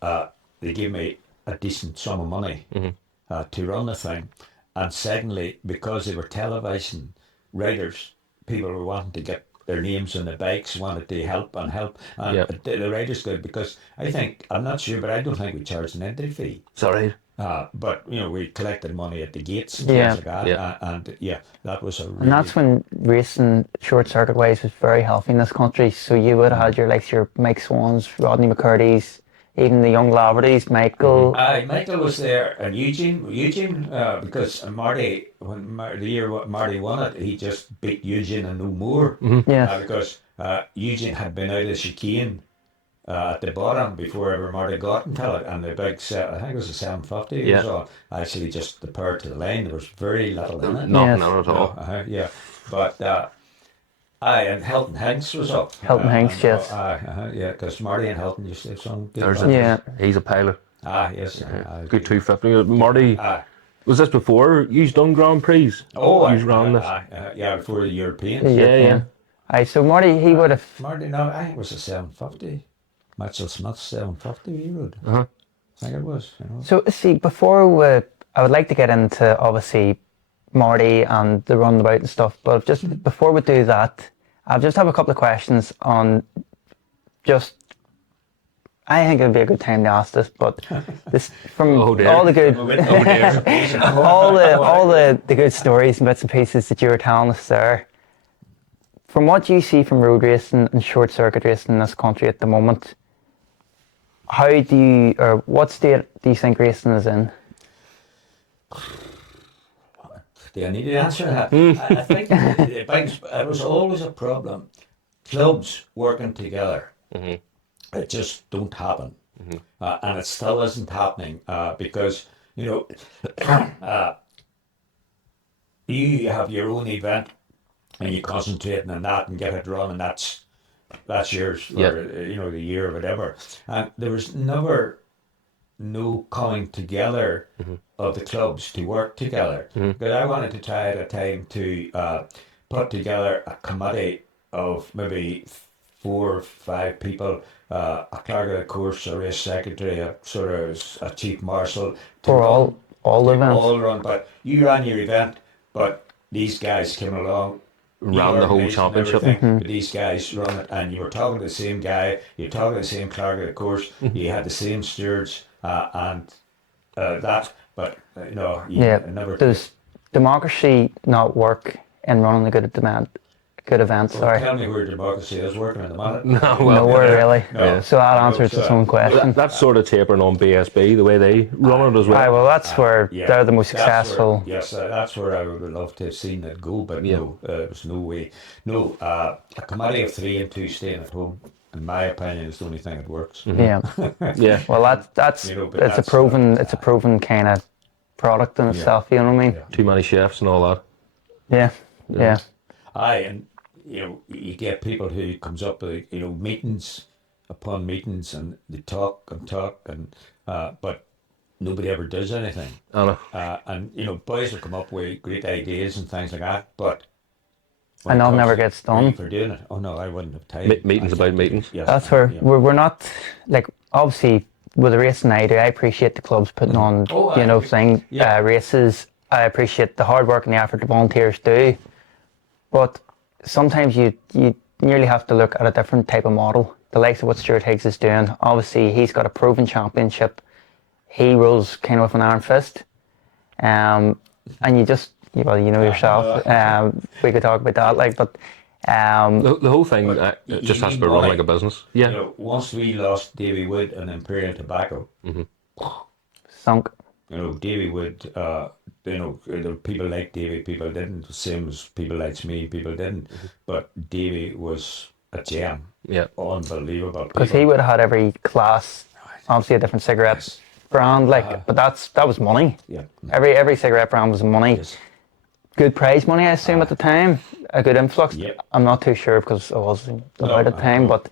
they gave me a decent sum of money to run the thing. And secondly, because they were television writers, people were wanting to get their names on the bikes, wanted to help. And the writers could, because I'm not sure, but I don't think we charged an entry fee. sorry. But, you know, we collected money at the gates and Yeah. things like that. And that was a really... And that's when racing short circuit wise was very healthy in this country. So you would have had your Mike Swans, Rodney McCurdy's, even the young Lavertys, Michael. Michael was there, and Eugene, because Marty, the year Marty won it, he just beat Eugene and no more. Yes. Because Eugene had been out of chicane at the bottom before ever Marty got into it, and the big set, I think it was a 750. It was all actually just the pair to the line. There was very little in it. Nothing at all. But and Hilton Hanks was up. Hilton Hanks, yes. Because Marty and Hilton used to have some good There's bikes. He's a pilot. Yes. Good 250. Marty, was this before you've done Grand Prix? You've ran this. Before the Europeans. Yeah. Aye, so Marty, he would have. Marty, no, I think it was a 750. Mitchell Smith 750 we rode. Uh-huh. I think it was. You know. So see, I would like to get into obviously Marty and the runabout and stuff, but just before we do that, I'll just have a couple of questions on just. I think it'd be a good time to ask this, but this from all the good, all the good stories and bits and pieces that you were telling us there. From what you see from road racing and short circuit racing in this country at the moment, what state do you think racing is in? Do I need to answer that? I think it was always a problem. Clubs working together. It just don't happen. And it still isn't happening because, you know, you have your own event and you concentrate on that and get it run, and that's yours for, you know, the year or whatever. And there was never no coming together of the clubs to work together. But I wanted to try at a time to put together a committee of maybe 4 or 5 people, a clerk of the course, a race secretary, a sort of a chief marshal. For all events? All run, but you ran your event, but these guys came along, Ran the whole championship. but these guys run it, and you were talking to the same guy, you're talking to the same clerk of the course, you had the same stewards, and that, but you know, you never. Does democracy not work in running a good event? Sorry. Tell me where democracy is working at the moment. Nowhere really. No. So that answers its own question. That's sort of tapering on BSB, the way they run it as well. Aye, well, that's where they're the most successful. That's where I would love to have seen it go, but no, there's no way. No, a committee of 3 and 2 staying at home, in my opinion, is the only thing that works. Yeah. Yeah. Well, that's You know, but it's a proven kind of product in itself. You know what I mean? Too many chefs and all that. Yeah. Aye, and you know, you get people who comes up with, you know, meetings upon meetings, and they talk, and but nobody ever does anything. I know. And you know, boys will come up with great ideas and things like that, but And that never gets done. for doing it. Oh no, I wouldn't have time. Meetings about meetings. Yes, That's where we're not like obviously with the racing I do. I appreciate the clubs putting on races. I appreciate the hard work and the effort the volunteers do, but sometimes you nearly have to look at a different type of model. The likes of what Stuart Higgs is doing. Obviously, he's got a proven championship. He rules kind of with an iron fist, and you just yourself. We could talk about that, like, but The whole thing just has to be run like a business. Yeah. You know, once we lost Davy Wood and Imperial Tobacco, sunk. you know, Davy Wood, you know, there were people like Davy, people didn't. The same as people like me, people didn't. But Davy was a gem. Yeah. Unbelievable. Because he would have had every class, obviously a different cigarette brand, like, but that was money. Yeah. Every cigarette brand was money. Yes. Good prize money, I assume, at the time. A good influx. Yep. I'm not too sure because I wasn't about at the time, but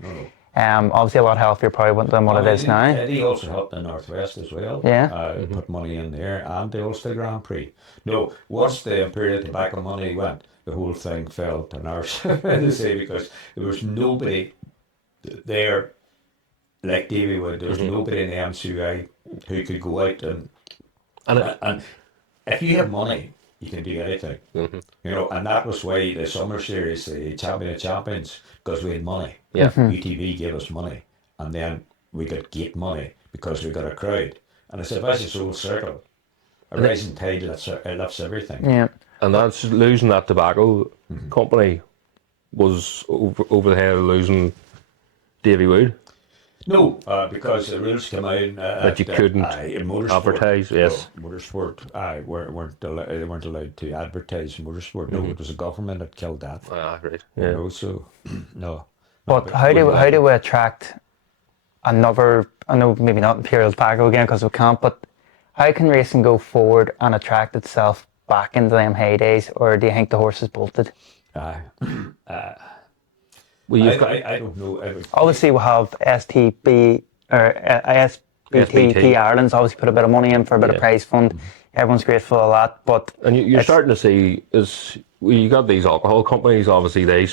obviously a lot healthier probably than what it is now. Eddie also helped the Northwest as well. Yeah. Put money in there, and the Ulster Grand Prix. No, once the Imperial Tobacco money went, the whole thing fell to nurse, to say, because there was nobody there like Davy Wood. There was nobody in the MCI who could go out and if you have money, you can do anything. You know, and that was why the summer series, the Champion of Champions, because we had money. Yeah. UTV gave us money, and then we got gate money because we got a crowd. And it's a vicious old circle. A rising tide lifts everything. Yeah. And that's losing that tobacco company was over the head of losing Davy Wood. No, because the rules came out That you couldn't advertise, yes. Motorsport, they weren't allowed to advertise motorsport. No, it was the government that killed that. Ah, right. You Yeah. know, so no. But how do we attract another? I know maybe not Imperial Tobacco again because we can't. But how can racing go forward and attract itself back into them heydays, or do you think the horse is bolted? Well, you've got I don't know. Obviously, we have STB or SBT Ireland's obviously put a bit of money in for a bit of prize fund. Everyone's grateful for that, but and you're starting to see you got these alcohol companies. Obviously, they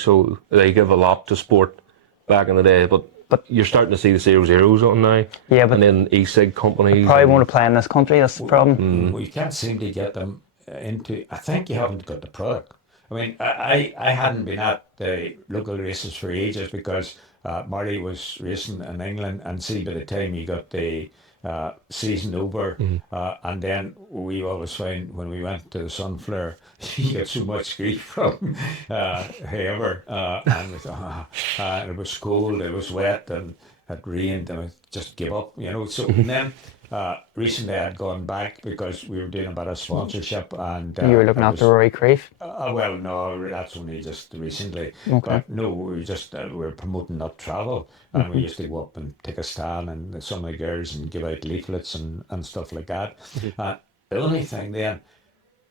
give a lot to sport back in the day, but But you're starting to see the 0-0s on now. Yeah, but and then e-cig companies. probably won't apply in this country. That's the problem. We can't seem to get them into. I think you haven't got the product. I mean, I hadn't been at the local races for ages because Marty was racing in England, and see, by the time you got the season over, and then we always find when we went to the Sunflower, you got so much grief from whoever, and we thought, it was cold, it was wet, and it rained, and I just give up, you know. So and then recently I had gone back because we were doing a bit of sponsorship, and You were looking it after was- Rory Crieff. well, no, that's only just recently. Okay. But no, we were just we were promoting Nut Travel, and we used to go up and take a stand and some of the girls and give out leaflets and stuff like that. The only thing then,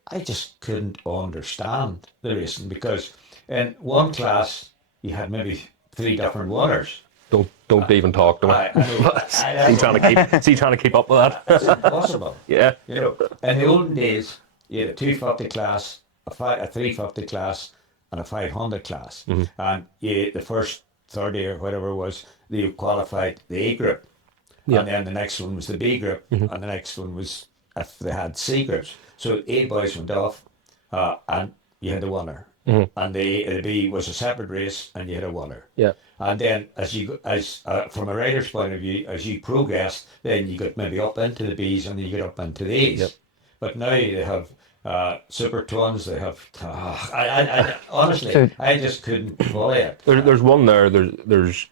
I just couldn't understand the racing because in one class you had maybe 3 different waters. Don't even talk to me. I know. Is he trying to keep up with that? It's impossible. Yeah. You know, in the olden days, you had a 250 class, a 350 class, and a 500 class. And the first 30 or whatever it was, they qualified the A group. Yeah. And then the next one was the B group. And the next one was if they had C groups. So A boys went off, and you had the winner. And the B was a separate race, and you had a winner. Yeah. And then, from a rider's point of view, as you progressed, then you got maybe up into the Bs and you get up into the A's. Yep. But now they have super twins. They have. Honestly, So- I just couldn't follow it. There's one there. There's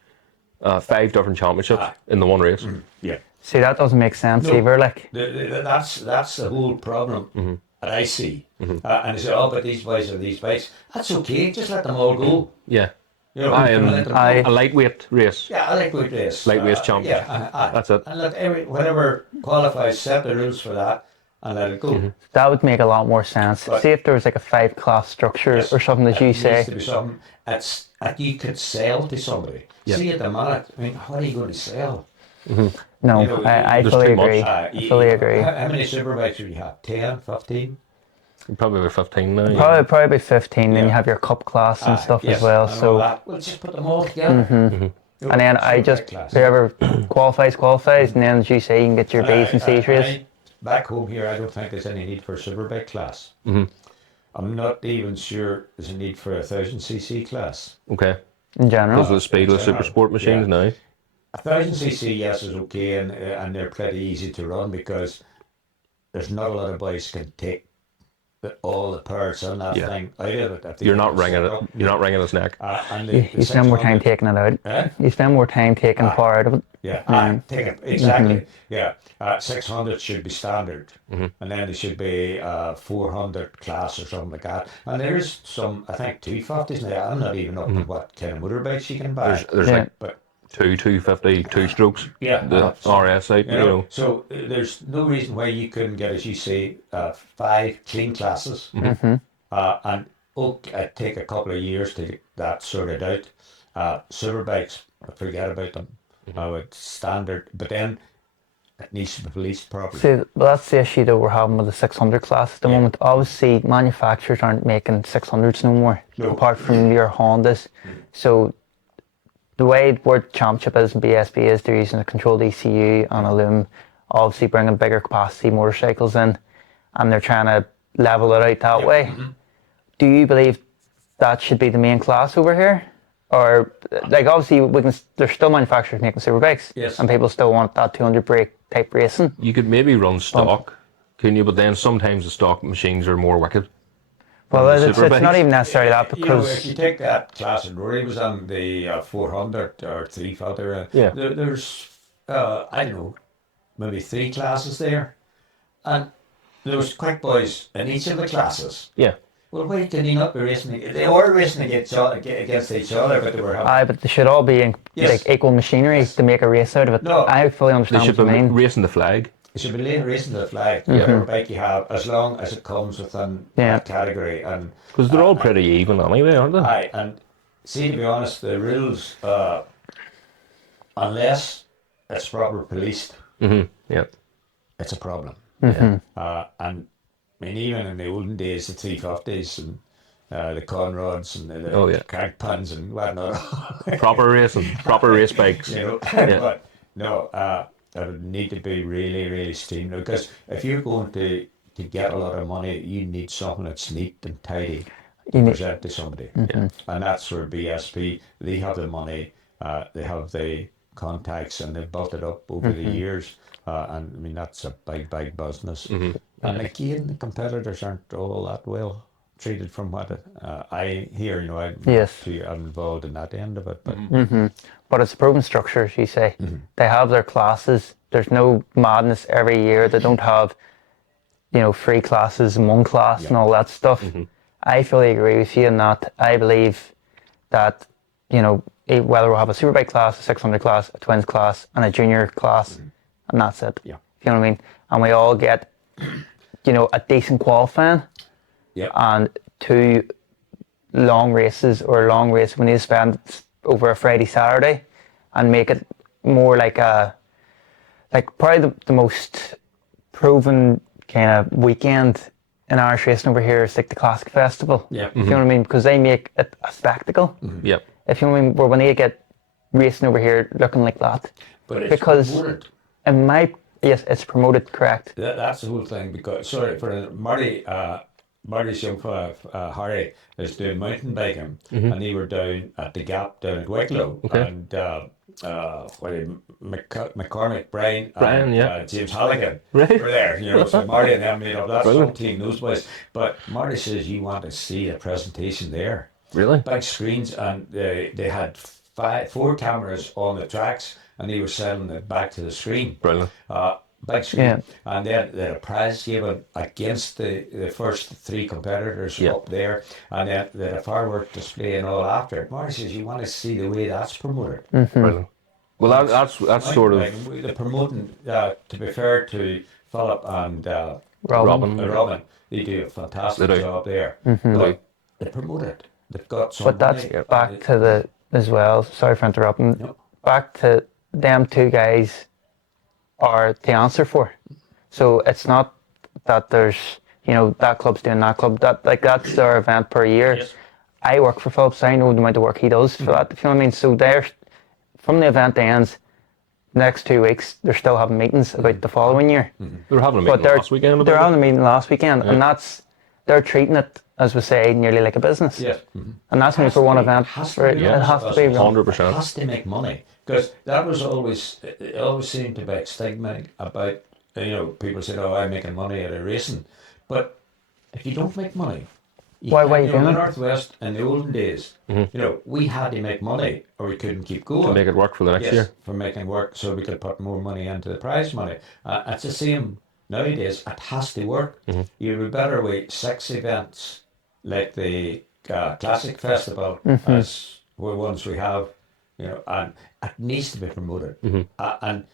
5 different championships in the one race. Yeah, See, that doesn't make sense No. either. Like, that's the whole problem that I see. And they say, "Oh, but these boys are these bikes." That's okay. Just let them all go. Yeah. You know, Aye, and let them aye. go. a lightweight race. Yeah, I like weight race. Lightweight champ. Yeah, aye. That's it. And let whatever qualifies, set the rules for that, and let it go. that would make a lot more sense. But- See if there was like a 5-class structure or something that you It say. needs to be something that you could sell to somebody. Yeah. See at the minute, I mean, what are you going to sell? No, You know, I there's fully too much. agree. I fully agree. How many superbikes would you have? 10, 15? Probably about 15 now. Probably about 15. Then Yeah. you have your cup class and stuff Yes, as well. and all So, that. We'll just put them all together. and then I Superbike just class. whoever qualifies, and then as you say, you can get your B's and C's race. Back home here, I don't think there's any need for a superbike class. I'm not even sure there's a need for a 1000cc class. Okay. In general. Those are the speedless super sport machines now. 1000cc, yes, is okay, and they're pretty easy to run because there's not a lot of boys can take all the parts on that Yeah. thing out of it. If they You're get not it wringing set it. up. You're not wringing his neck. And You spend more time 600 taking it out. Eh? You spend more time taking part out of it. Yeah, take it exactly. Yeah, 600 should be standard, and then there should be 400 class or something like that. And there's some, I think, 250s now. I'm not even up to what kind of motorbikes you can buy. There's Yeah. like But 250, 2 strokes. Yeah. The RS side, you know, so there's no reason why you couldn't get, as you say, 5 clean classes, and take a couple of years to get that sorted out. Superbikes, forget about them. It's standard, but then it needs to be policed properly. See, well, that's the issue that we're having with the 600 class at the moment. Obviously, manufacturers aren't making 600s no more, No. apart from your Hondas. So the way World Championship is and BSB is, they're using a controlled ECU and a loom, obviously bringing bigger capacity motorcycles in, and they're trying to level it out that way. Do you believe that should be the main class over here? Or, like, obviously, there's still manufacturers making superbikes, Yes. and people still want that 200 brake type racing. You could maybe run stock, couldn't you? But then sometimes the stock machines are more wicked. Well, the it's not superbikes. even necessarily that You know, if because you take that class that Rory was on, the 400 or 350, Yeah. there's, I don't know, maybe 3 classes there. And there was quick boys in each of the classes. Yeah. Well, why can you not be racing? They were racing against each other, but they were having... aye, but they should all be in Yes. like equal machinery to make a race out of it. No. I fully They understand should what you be mean. racing the flag. It should be racing to the flag, whatever bike you have, as long as it comes within Yeah. that category. And Because they're all pretty even anyway, aren't they? aye, and see, to be honest, the rules, unless it's proper policed, Yeah. it's a problem. Yeah. And I mean, even in the olden days, the 350s, and the conrods and the Oh, yeah. crank pans and whatnot. Proper racing, proper race bikes. You know, Yeah. but no, it would need to be really, really streamlined, because if you're going to get a lot of money, you need something that's neat and tidy to present to somebody. Yeah. And that's where BSP, they have the money, they have the contacts, and they've built it up over the years. And I mean, that's a big, big business. And again, the competitors aren't all that well treated from what I hear. You know, I'm involved in that end of it. But But it's a proven structure, as you say. They have their classes. There's no madness every year. They don't have, you know, 3 classes in one class and all that stuff. I fully agree with you in that. I believe that, you know, whether we'll have a superbike class, a 600 class, a twins class, and a junior class, and that's it. Yeah. You know what I mean? And we all get, you know, a decent qualifying and 2 long races, or a long race we need to spend over a Friday, Saturday, and make it more like probably the most proven kind of weekend in Irish racing over here is like the Classic Festival. Yeah. You know what I mean? Because they make it a spectacle. Yep. If you know what I mean, where we need to get racing over here looking like that. But it's Because promoted. yes, it's promoted, correct. That's the whole thing. Because sorry for Marty, Marty's young fella, Harry, is doing mountain biking, and they were down at the Gap down at Wicklow, and McCormick, Brian, and James Halligan were there. You know, so Marty and them made up that whole team, those boys. But Marty says you want to see a presentation there. Really? Big screens, and they had 4 cameras on the tracks, and they were sending it back to the screen. Brilliant. Big screen. Yeah. And then they had a prize given against the first 3 competitors up there, and then they had a firework display and all after it. Marty says you want to see the way that's promoted. Brilliant. Well, that's sort of The promoting. To be fair to Philip and Robin. they do a fantastic job there. But they promote it. They've got some. But that's back to the as well. Sorry for interrupting. Yep. Back to them 2 guys are the answer for. So it's not that there's, you know, that club's doing that club. That's their event per year. Yes. I work for Phillips. I know the amount of work he does for that. If you know what I mean. So they're from the event ends. Next 2 weeks, they're still having meetings about the following year. they were having a meeting last weekend. They're having a meeting last weekend, and they're treating it, as we say, nearly like a business. Yes. And that's only for one event. It has It to be. has to be. 100%. It has to make money, because that was always, it always seemed to be a stigma about, you know, people said, oh, I'm making money out of racing. But if you don't make money, Why are you in doing the it? Northwest in the olden days, you know, we had to make money or we couldn't keep going. To make it work for the next year. For making work, so we could put more money into the prize money. It's the same nowadays. It has to work. You would better wait 6 events like the Classic Festival as were ones we have, you know, and it needs to be promoted. And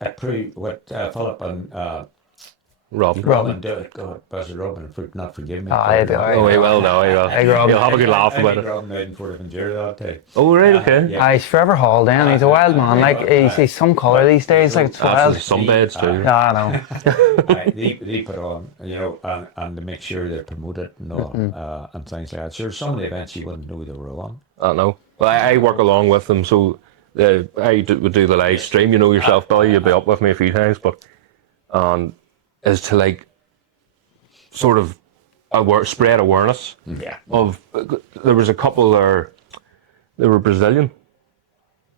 it proved what Philip and Robin do it. God, Professor Robin, not forgive me. I'd be alright. Oh, he will now. He will. Hey, Rob. He'll have a good laugh about it. Robin out in Fort of Endure that day. Oh, right, okay. Yeah. He's forever hauled in. He's a wild man. Like he's some colour these days. Like it's wild. That's sunbeds too. I know. They put on, you know, and to make sure they're promoted and all, and things like that. Sure, some of the events you wouldn't know they were on. I don't know. Well, I work along with them, so would do the live stream. You know yourself, Billy. You'll be up with me a few times, but is to like sort of spread awareness of. There was a couple there. They were Brazilian.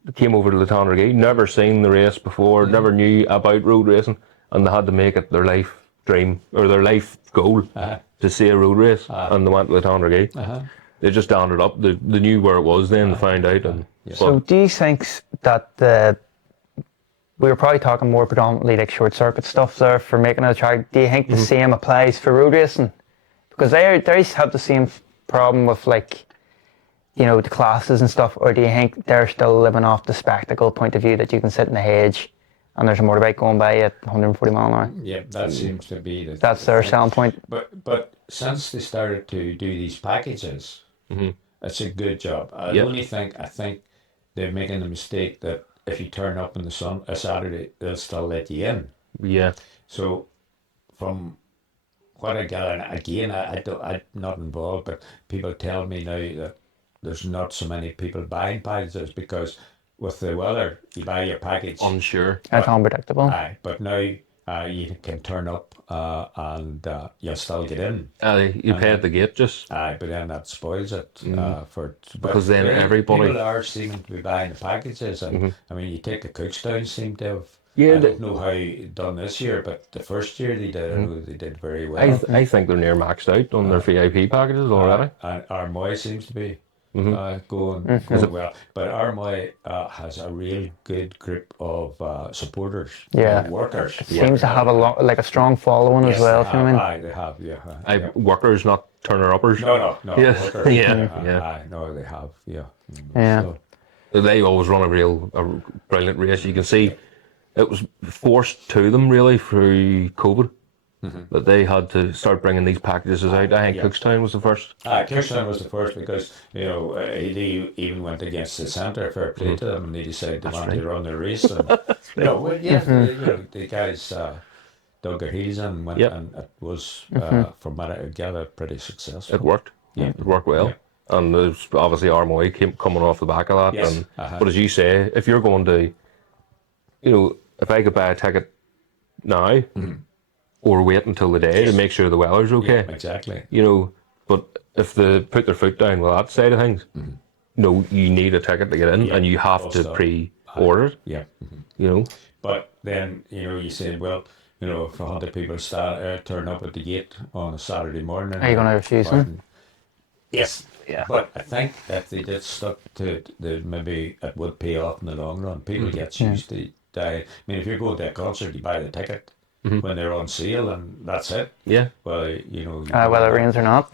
They came over to the Tandragee, never seen the race before, never knew about road racing, and they had to make it their life dream or their life goal to see a road race, and they went to the Tandragee. They just downed it up. They knew where it was then. They found out. And So do you think that we were probably talking more predominantly like short circuit stuff there for making it a track. Do you think the same applies for road racing? Because they have the same problem with like, you know, the classes and stuff, or do you think they're still living off the spectacle point of view that you can sit in the hedge and there's a motorbike going by at 140 mile an hour? Yeah, that seems to be That's their selling point. But since they started to do these packages, it's a good job. I think they're making the mistake that if you turn up on a Saturday, they'll still let you in. yeah, So from what I gather, and again, I'm not involved, but people tell me now that there's not so many people buying packages because with the weather, you buy your package. Unsure. It's But, unpredictable. aye, but now you can turn up and you'll still get in. You pay at the gate just Aye, but then that spoils it for because then everybody. people are seeming to be buying the packages, and I mean, you take the Cookstown seem to have. Yeah, I don't know how done this year, but the first year they did, I know they did very well. I think they're near maxed out on their VIP packages already. And Armoy seems to be going well, but Armoy has a real good group of supporters, Yeah. workers. Seems to have a strong following as well. They You know what I mean? have, aye, they have, yeah. Workers, not turner-uppers. No, Yes. workers. Yeah. Aye, no, they have, yeah. Yeah. So, They always run a brilliant race. You can see it was forced to them really through COVID that they had to start bringing these packages out. I think Cookstown was the first. Kirsten was the first because, he even went against the centre, fair play to them, and they decided they wanted to run the race. And, the guys dug their heels in and went, and it was, from what I gather, pretty successful. It worked. Yeah. It worked well. Yeah. And there's obviously Armoy coming off the back of that. Yes. And, But as you say, if you're going to, if I could buy a ticket now or wait until the day to make sure the weather's okay, Yeah, exactly. But if they put their foot down with that side of things, no, you need a ticket to get in and you have to pre-order it. Yeah. But then, you say, well, if 100 people turn up at the gate on a Saturday morning. Are you going to refuse them? Yes. Yeah. But I think if they did stuck to it, maybe it would pay off in the long run. People get used to die. I mean, if you go to a concert, you buy the ticket when they're on sale, and that's it. Yeah. Well, Whether it rains or not.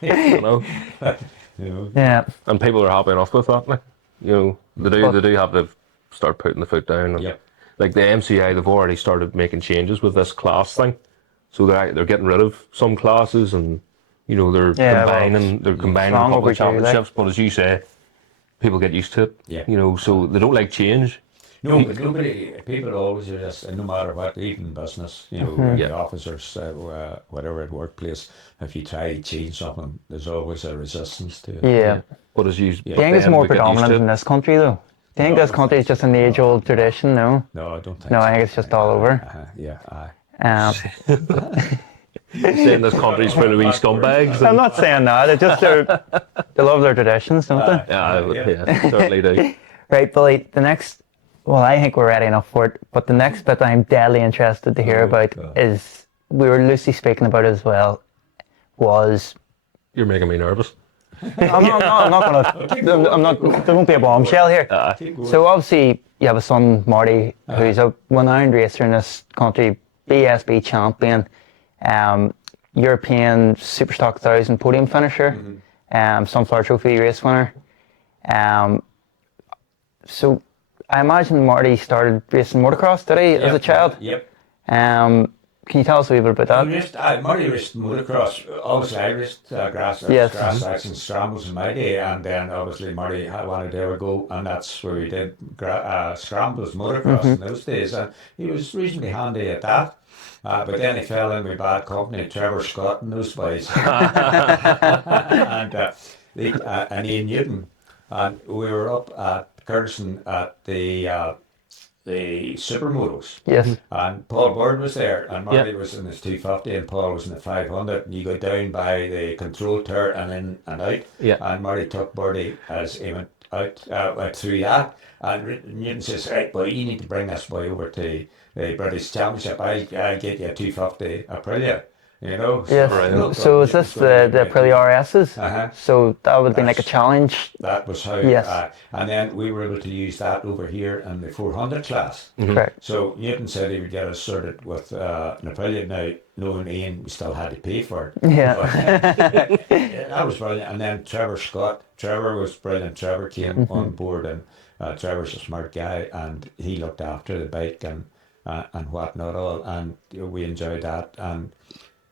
Yeah. And people are happy enough with that. They do have to start putting the foot down. And, like the MCI, they've already started making changes with this class thing, so they're getting rid of some classes and they're combining Strong public overdue, championships. But as you say, people get used to it. Yeah. So they don't like change. No, but people always are just, no matter what, even business, the officers, whatever at workplace, if you try to change something, there's always a resistance to it. Yeah. But as you, Do you think it's more predominant in this country though? Do you think this country is just an age-old tradition? No. No, I don't think. No, so. I think it's just all over. Yeah, aye. saying this country's full of wee scumbags. I'm not saying that. It's just they love their traditions, don't they? Yeah, certainly do. Right, Billy. I think we're ready enough for it. But the next bit I'm deadly interested to hear about is we were loosely speaking about it as well. Was You're making me nervous. I'm not gonna. There won't be a bombshell here. So obviously you have a son, Marty, who's a renowned racer in this country, BSB champion, European Superstock 1000 podium finisher, Sunflower Trophy race winner. So I imagine Marty started racing motocross, did he, as a child? Yep. Can you tell us a wee bit about that? Marty raced motocross. Obviously, I raced grass tracks and scrambles in my day, and then obviously Marty wanted to ever go, and that's where we did scrambles, motocross in those days, and he was reasonably handy at that. But then he fell in with bad company, Trevor Scott and those boys, and Ian Newton, and we were up at Curtiston at the supermotos. Yes. And Paul Bird was there, and Marty was in his 250, and Paul was in the 500. And you go down by the control tower and in and out. Yeah. And Marty took Birdie as he went out, went through that. And Newton says, "Right, boy, you need to bring this boy over to the British Championship. I'll get you a 250 Aprilia." Yes. So is this the Aprilia RSs? So that would have been like a challenge. That was how. Yes. And then we were able to use that over here in the 400 class. Correct. So Newton said he would get us sorted with an Aprilia. Now, knowing Ian, we still had to pay for it. Yeah. But, that was brilliant. And then Trevor Scott. Trevor was brilliant. Trevor came on board, and Trevor's a smart guy, and he looked after the bike and whatnot all, and we enjoyed that. And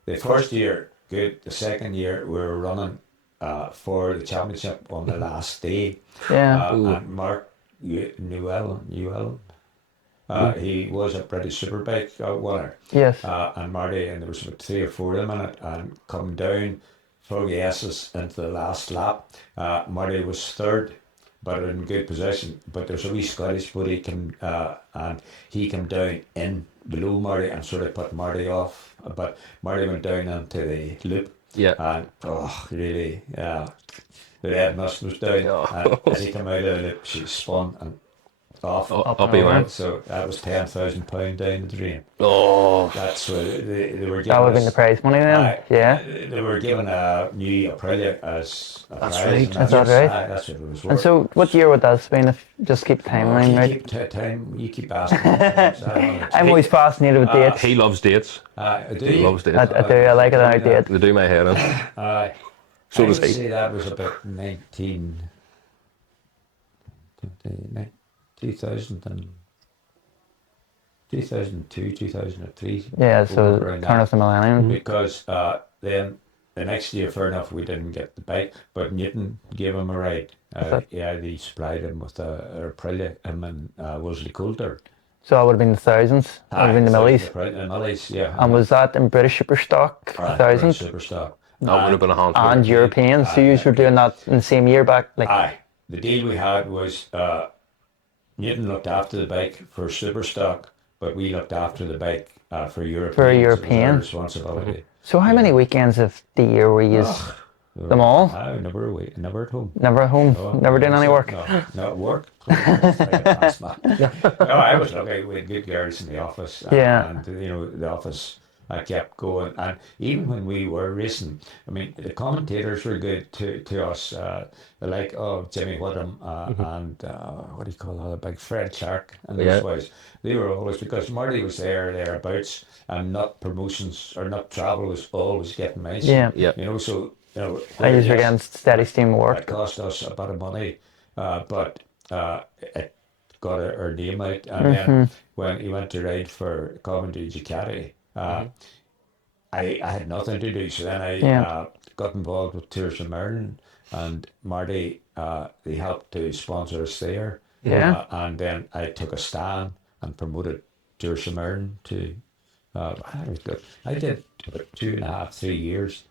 the first year, good. The second year, we were running for the championship on the last day. Yeah. And Mark Newell, He was a British Superbike winner. Yes. And Marty, and there was about 3 or 4 of them in it, and come down Foggy S's into the last lap. Marty was third, but in good position. But there's a wee Scottish buddy and he came down in below Marty and sort of put Marty off. But Marty went down into the loop. Yeah. And really, the red must was down. And as he came out of the loop, she spun and off. Up he went. So that was £10,000 down the drain. Oh. That's what they were giving. That would have been the prize money then. Yeah. They were given a new Aprilia as a That's prize. right. And That's all right. That's what it was worth. And so, what year would that have been? If just keep the timeline right. You keep asking. I'm always fascinated with dates. He loves dates. He loves dates. I do. I like it. I date. They do my head in. So I does would he. say that was about 2002, 2003. Yeah. So around turn that. of the millennium. Because then the next year, fair enough, we didn't get the bike, but Newton gave him a ride. They supplied him with a Aprilia, him and Wolseley Coulter. So that would have been the thousands. That would have been the millies. The millies, yeah. And was that in British Superstock thousands Superstock. That would have been a handful. and Europeans? So you were doing that in the same year back, like. Aye. The deal we had was Newton looked after the bike for Superstock, but we looked after the bike for Europeans. For It was our European. responsibility. So how many weekends of the year were you? Them all? Never away, never at home. Never at home. No, Never doing any work. No, not work. No, I was lucky. We had good girls in the office. Yeah. And the office, I kept going. And even when we were racing, I mean, the commentators were good to us. Like Jimmy Whittam and what do you call the other big Fred Clark and those boys. They were always, because Marty was thereabouts, and Nut Promotions or Nut Travel was always getting mentioned. Yeah. Yeah. So. I used to get steady steam of It work. cost us a bit of money, but it got our name out. And then when he went to ride for Coventry Ducati, I had nothing to do. So then I got involved with Tours of Ireland, and Marty, they helped to sponsor us there. Yeah. And then I took a stand and promoted Tours of Ireland to. I did about 2.5, 3 years.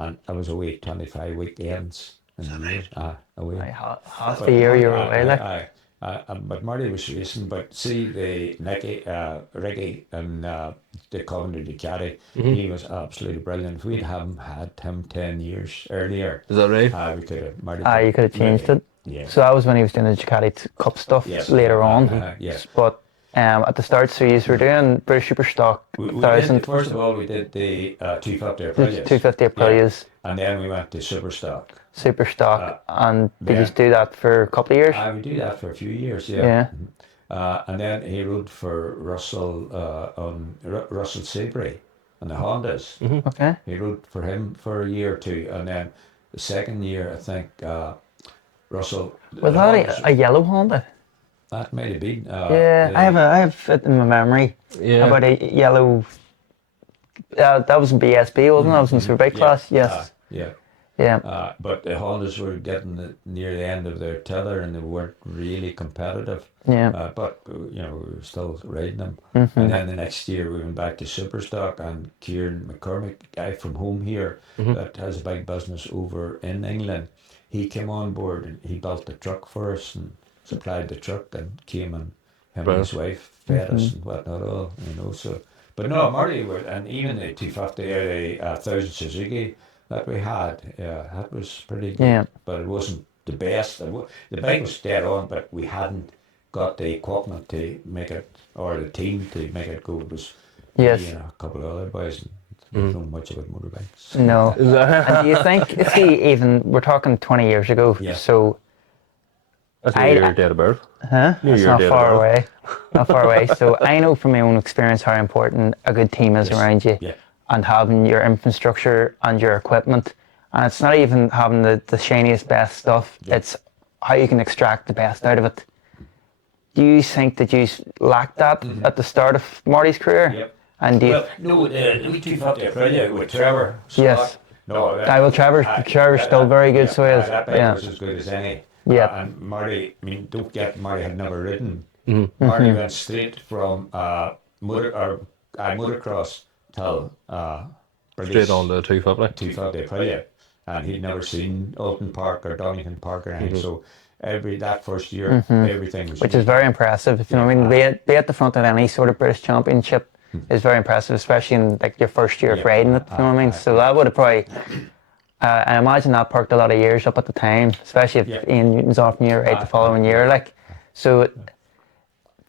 And I was away 25 weekends in the year. Away. Half the year you were away, like. But Marty was racing. But see, the Ricky and the Coventry Ducati, he was absolutely brilliant. If we'd had him 10 years earlier, Is that right? we could have. Marty You could have changed it. Yeah. So that was when he was doing the Ducati Cup stuff later on. Yes. But at the start, so you were doing British Superstock We 1000. did, first of all, we did the 250 Aprilias. 250 Aprilias, And then we went to Superstock. Superstock, and did you do that for a couple of years? I would do that for a few years, Yeah. And then he rode for Russell Russell Seabury and the Hondas. Okay. He rode for him for a year or two, and then the second year, I think Russell. Was that a yellow Honda? That might have been. Yeah, I have it in my memory about a yellow. That was in BSB, wasn't it? That was in Superbike class. Yes. Yeah. But the Hondas were getting near the end of their tether, and they weren't really competitive. Yeah. But we were still riding them. And then the next year we went back to Superstock, and Kieran McCormick, guy from home here that has a big business over in England, he came on board and he built the truck for us and supplied the truck, and came and him and his wife fed us and whatnot all, so. But no, Marty, and even the 250 or the 1000 Suzuki that we had, that was pretty good. Yeah. But it wasn't the best. The bike was dead on, but we hadn't got the equipment to make it, or the team to make it go. It was Yes. a couple of other boys. Don't know much about motorbikes. No. And do you think, see, even, we're talking 20 years ago, so. That's near your date of birth. Huh? Near It's your not date of far birth. away. Not far away. So I know from my own experience how important a good team is around you, Yeah. and having your infrastructure and your equipment. And it's not even having the shiniest, best stuff. It's how you can extract the best out of it. Do you think that you lacked that at the start of Marty's career? Yep. And do you, Well, no, the 250 Aprilia with Trevor. Yes. No, Trevor's still very good, so he is. That bike Yeah. was as good as any. Yeah. And Marty, don't get Marty had never ridden Marty went straight from motocross till Straight on the 250. 250 Aprilia, and he'd never seen Alton Park or Donington Park or anything. So that first year, everything was Which is very impressive. If you know what I mean, be at the front of any sort of British Championship is very impressive, especially in like your first year of riding it. You know what I mean? So that would have probably. I imagine that perked a lot of years up at the time, especially if Ian Newton's off and you're right the following year. Like, so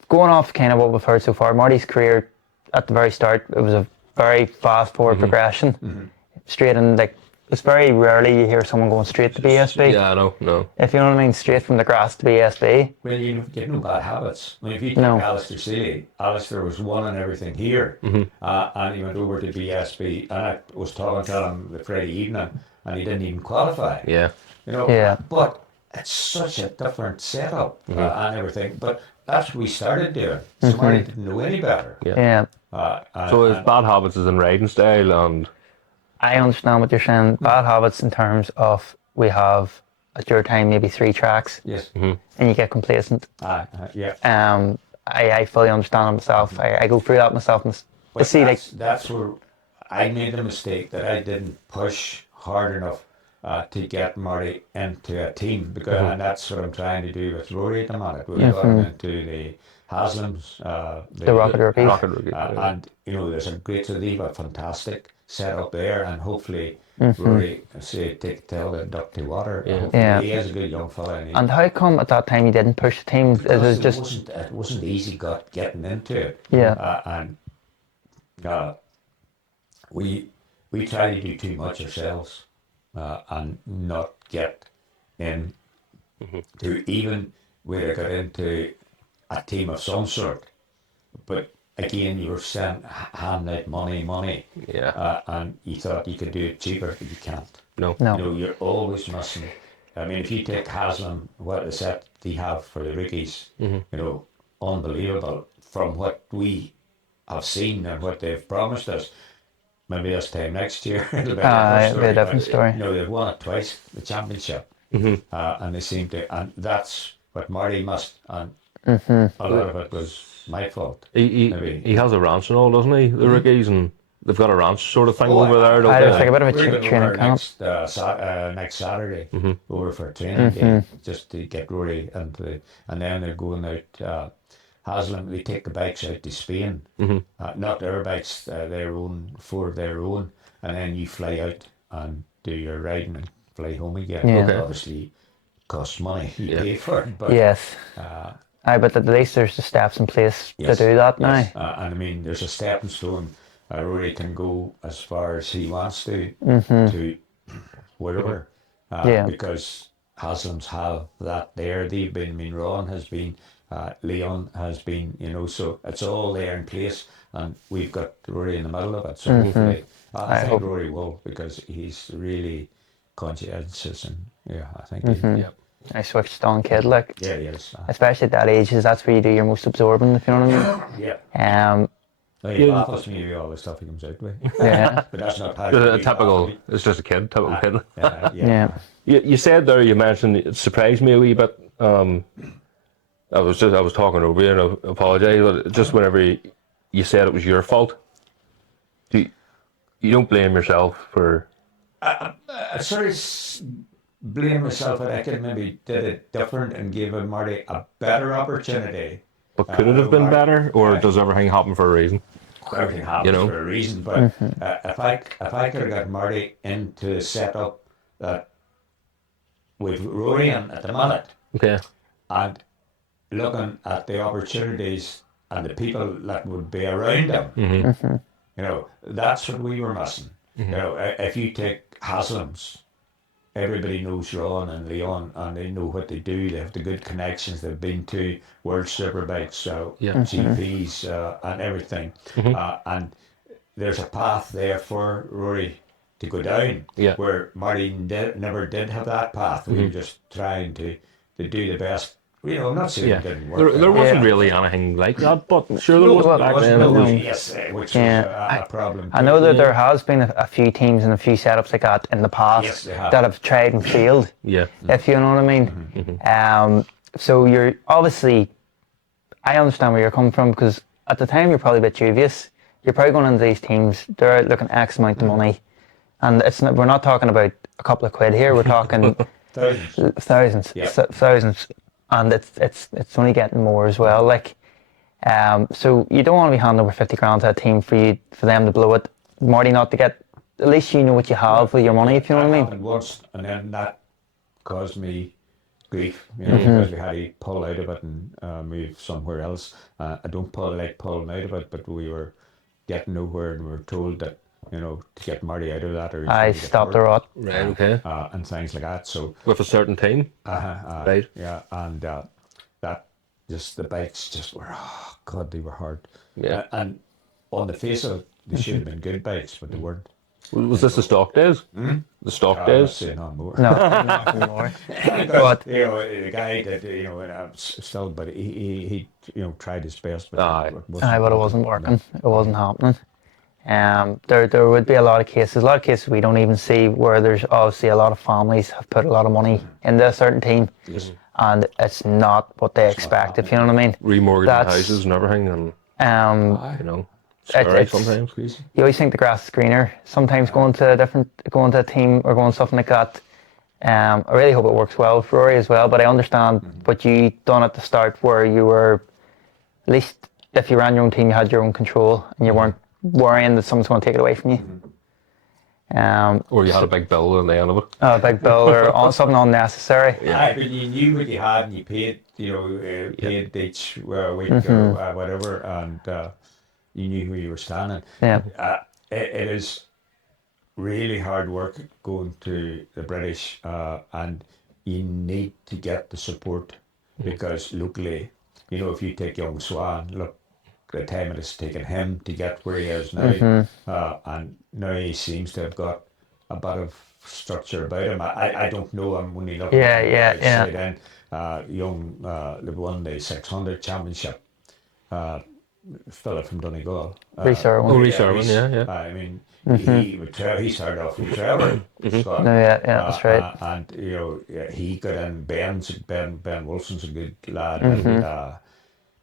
going off kind of what we've heard so far, Marty's career at the very start, it was a very fast forward progression, straight in. Like, it's very rarely you hear someone going straight to BSB. Yeah, no. If you know what I mean, straight from the grass to BSB. Well, you get no bad habits. I mean, if you take Alistair Seeley, Alistair was winning everything here, and he went over to BSB, and I was talking to him the Friday evening, and he didn't even qualify. Yeah. You know, but it's such a different setup and everything. But that's what we started doing. Somebody didn't know any better. Yeah. So if bad habits is in riding style, and I understand what you're saying. Bad habits in terms of we have at your time maybe 3 tracks. Yes. And you get complacent. Yeah. I fully understand it myself. I go through that myself. But that's where I made the mistake that I didn't push hard enough to get Marty into a team, because and that's what I'm trying to do with Rory at the moment. We've got him into the Haslams, the Rocket Rookies. And you know, there's a great a fantastic setup there, and hopefully Rory tell the duck to water. He is a good young fella. And how come at that time you didn't push the team? It wasn't easy getting into it. And we try to do too much ourselves and not get in to even where I got into a team of some sort. But again, you were handing out money. Yeah. And you thought you could do it cheaper, but you can't. No. You know, you're always missing. I mean, if you take Haslam, what the set they have for the rookies, you know, unbelievable from what we have seen and what they've promised us. Maybe this time next year it'll be a different story. You know, they've won it twice, the championship, and they seem to, and that's what Marty must, and a lot of it was my fault. He has a ranch and all, doesn't he? The rookies, and they've got a ranch sort of thing over there. There's like a bit of a We're training going camp. next Saturday over for a training day, just to get Rory into and then they're going out. Haslam, they take the bikes out to Spain, not their bikes, their own, for their own, and then you fly out and do your riding and fly home again. Yeah. Obviously, costs money, you pay for it, but but at least there's the steps in place to do that now. And I mean, there's a stepping stone. Rory can go as far as he wants to wherever, because Haslams have that there. They've been, I mean, Ron has been. Leon has been, you know, so it's all there in place, and we've got Rory in the middle of it. So hopefully, I think Rory will, because he's really conscientious, and I think I switched on kid, like. Yeah, yes. Especially at that age, that's where you do your most absorbing, if you know what I mean. He baffles me with all the stuff he comes out with. But that's not how it's just a kid, typical kid. You said there, you mentioned, it surprised me a wee bit. I was talking over you, and I apologise, but just whenever you said it was your fault, you don't blame yourself for. I sort of blame myself that I could maybe did it different and gave Marty a better opportunity. But could it have been better, or does everything happen for a reason? Everything happens for a reason, but if I could have got Marty into a setup that with Rory in at the minute, and looking at the opportunities and the people that would be around him, you know, that's what we were missing. You know, if you take Haslams, everybody knows Ron and Leon, and they know what they do. They have the good connections. They've been to World Superbikes, GPs, and everything. And there's a path there for Rory to go down, where Marty never did have that path. We were just trying to do the best. You know, I'm not saying it didn't work. There wasn't really anything like that, but sure there wasn't back then. Which was a problem. I know that there has been a few teams and a few setups like that in the past that have tried and failed. If you know what I mean. So you're obviously, I understand where you're coming from, because at the time you're probably a bit dubious. You're probably going into these teams, they're out looking X amount of money, and we're not talking about a couple of quid here. We're talking thousands, thousands, and it's only getting more as well. Like, so you don't want to be handing over 50 grand to a team for them to blow it. Marty Nut to get, at least you know what you have with your money, if you know what I mean. Happened once, and then that caused me grief, because we had to pull out of it and move somewhere else. I don't like pulling out of it, but we were getting nowhere, and we were told that, to get Marty out of that, or he's I going to get stopped the hurt, rot. Right, okay. and things like that. So, With a certain team. Right. yeah, and that just, the bikes just were, oh God, they were hard. Yeah. And on the face of it, they should have been good bikes, but they weren't. Was this the stock days? The stock I'm not days? saying no more. No, nothing more. Because, the guy that, still, but he tried his best, but Aye. But it wasn't working. It wasn't happening. There would be a lot of cases we don't even see, where there's obviously a lot of families have put a lot of money into a certain team, and it's not what they expect, if you know what I mean. Remortgaging That's- houses and everything, and scary it's- sometimes. You always think the grass is greener. Sometimes going to a team or going something like that. I really hope it works well for Rory as well. But I understand what you done at the start, where you were, at least if you ran your own team, you had your own control, and you weren't worrying that someone's going to take it away from you. Or you had a big bill at the end of it. A big bill or something unnecessary. Yeah, but you knew what you had, and you paid, paid each week or whatever, and you knew where you were standing. Yeah. It is really hard work going to the British, and you need to get the support, because locally, if you take young Swan, look, the time it has taken him to get where he is now, and now he seems to have got a bit of structure about him. I don't know, I'm only looking outside in. Young, they won the 600 championship, fella from Donegal. Rhys Irwin. Rhys Irwin, yeah. I mean, he started off with Trevor. Scott. No, yeah, that's right. And he got in. Ben Wilson's a good lad. And,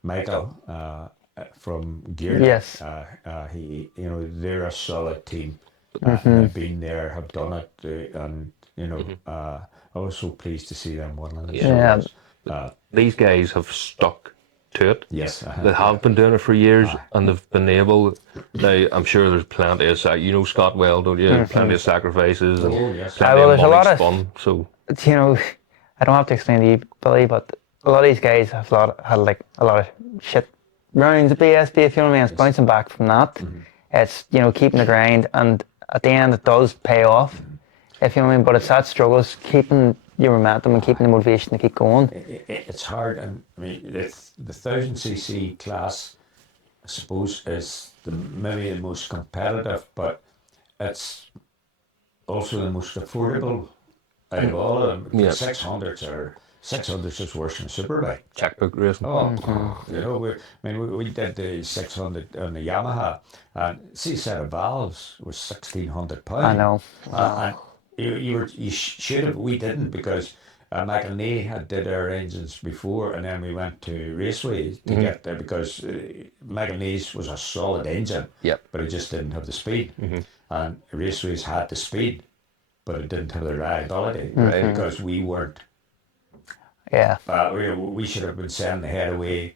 Michael from Gear. Yes. They're a solid team. Have been there, have done it, and I was so pleased to see them winning. Yeah. These guys have stuck to it. Yes. They have been doing it for years, and they've been able. Now, I'm sure there's plenty of Scott well, don't you? Plenty of sacrifices and yes. plenty There's a lot money of spun. So I don't have to explain to you, Billy, but a lot of these guys have had like a lot of shit rounds at BSB, if you know what I mean. It's bouncing back from that. It's keeping the grind, and at the end it does pay off, if you know what I mean. But it's that struggle, it's keeping your momentum and keeping the motivation to keep going. It's hard, and I mean the 1000cc class, I suppose, is maybe the most competitive, but it's also the most affordable out of all of them. 600s is worse than Superbike. checkbook racing. We did the 600 on the Yamaha, and see, a set of valves was £1,600. I know. And you should have. We didn't, because McElnea had did our engines before, and then we went to Raceway to get there, because McElnea's was a solid engine, but it just didn't have the speed, and Raceway's had the speed, but it didn't have the reliability, because we weren't. Yeah. We should have been sending the head away.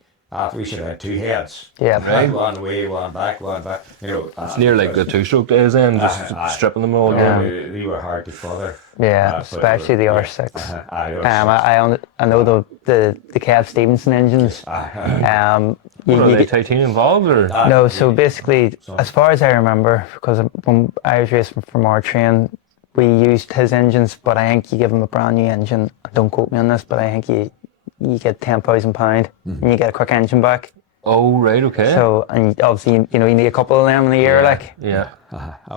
We should have had two heads. Yeah. Right? One away, one back. It's near like the two-stroke days then, just stripping them all down. They were hard to fother. Yeah, especially the R6. I know the Kev Stevenson engines. What are they, titanium valves or? No, so basically, as far as I remember, because when I was racing for Martrain, we used his engines, but I think you give him a brand new engine. Don't quote me on this, but I think you get £10,000 and you get a quick engine back. Oh, right, okay. So, and obviously, you need a couple of them in a year, like. Yeah.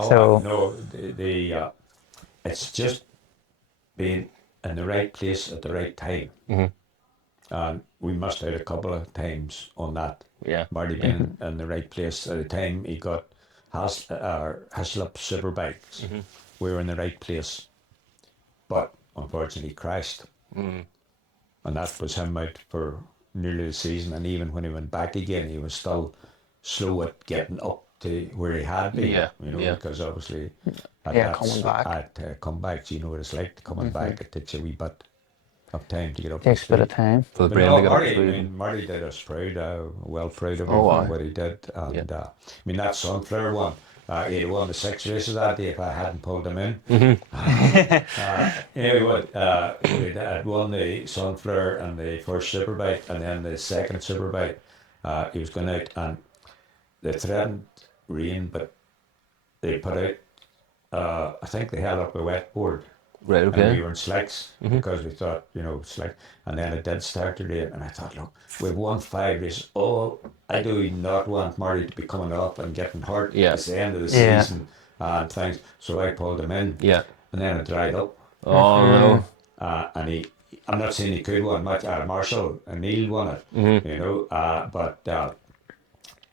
So no, it's just being in the right place at the right time. And we missed out a couple of times on that. Yeah. Marty being in the right place at the time he got Hislop Superbikes. We were in the right place, but unfortunately crashed. And that was him out for nearly the season, and even when he went back again, he was still slow at getting up to where he had been. Yeah, You know, yeah. because obviously at Yeah, coming back. at comebacks, you know what it's like coming back. It takes a wee bit of time to get up to Takes a bit of speed. time. For the But brain no, to get up to Marty, I speed. mean, Marty did us proud, well proud of him Oh, for aye. what he did. Yeah. And I mean, that Sunflower one, he'd won the 6 races that day if I hadn't pulled him in. You know what? We'd had won the Sunflower and the first Superbike, and then the second Superbike, he was going out, and they threatened rain, but they put out, I think they held up a wet board. Right, And we okay. were in slicks because we thought, you know, slick. And then it did start to rain, and I thought, look, we've won 5 races. Oh, I do not want Marty to be coming off and getting hurt Yeah. at the end of the Yeah. season and things. So I pulled him in, Yeah. and then it dried up. Oh, no. And I'm not saying he could win much. Marshall and Neil won it, you know, but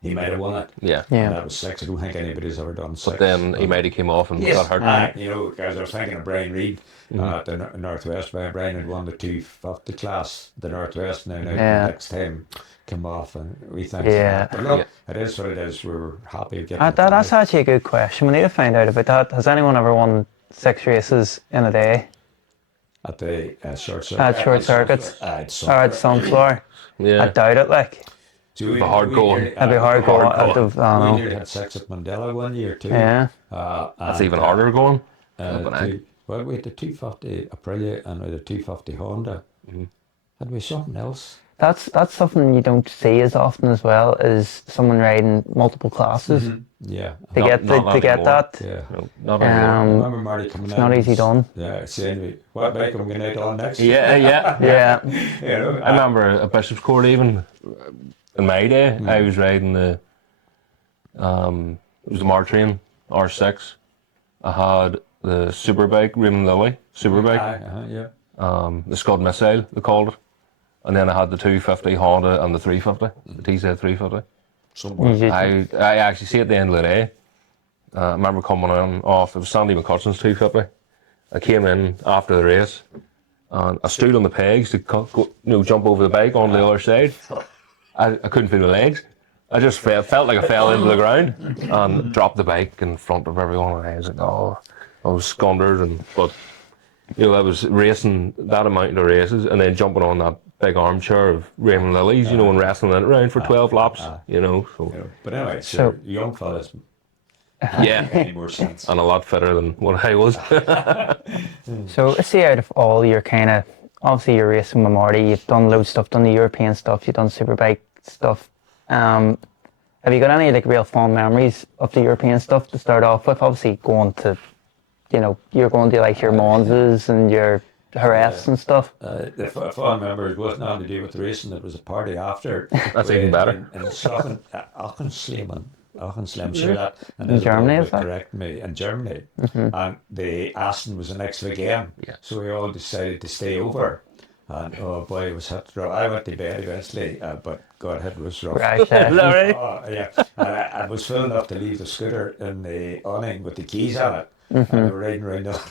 he might have won it. Yeah. Yeah. And that was 6. I don't think anybody's ever done 6. But then he might have came off and got hurt. You know, because I was thinking of Brian Reid at the Northwest. Brian had won the 250 class, the Northwest, now Yeah. next time come off, and we think, Yeah. but look, it is what it is. We're happy to get That's actually a good question. We need to find out about that. Has anyone ever won 6 races in a day? at the short circuit. At short circuits? It's Or at Sunflower? I Yeah. doubt it, like. hard going. It'd be hard going. I don't We know. nearly had 6 at Mandela one year too. Yeah. That's even harder going. Well, we had the 250 Aprilia and we had the 250 Honda. Had we something else? That's something you don't see as often as well, is someone riding multiple classes. Yeah. To Not- get not to get anymore. that. Yeah. No, not anymore. I remember Marty coming It's out. not easy done. Yeah, saying to me, what bike am I going out on next? Yeah, yeah. Yeah. You know, I remember at Bishop's Court even in my day, I was riding the it was the Martrain R6. I had the Superbike, Raymond Lilly Superbike, yeah. the Scud Missile they called it, and then I had the 250 Honda and the 350, the TZ 350. You just- I actually see at the end of the day. I remember coming on off. It was Sandy McCutcheon's 250. I came in after the race, and I stood on the pegs to jump over the bike on the other side. I couldn't feel the legs. I just felt like I fell into the ground and dropped the bike in front of everyone. And I was like, oh, I was scundered, but I was racing that amount of races and then jumping on that big armchair of Raymond Lilly's, and wrestling it around for 12 laps, So You know, but anyway, So- young fellas yeah, any more sense. and a lot fitter than what I was. So let's see, out of all your kind of, obviously you're racing with Marty, you've done loads of stuff, done the European stuff, you've done Superbike stuff. Have you got any like real fond memories of the European stuff to start off with? Obviously going to, you're going to like your Monzas and your Jerez and stuff. The fond memories wasn't nothing to do with the racing. It was a party after. That's even better. In Aachen, sure that. And In Germany, is is that? correct me, in Germany. And the Aston was the next big game. Yeah. So we all decided to stay over. And oh boy, it was hot to rough. I went to bed eventually, but God, it was rough. Right. Is that right? Oh, yeah. And I was full enough to leave the scooter in the awning with the keys on it. And we were riding around the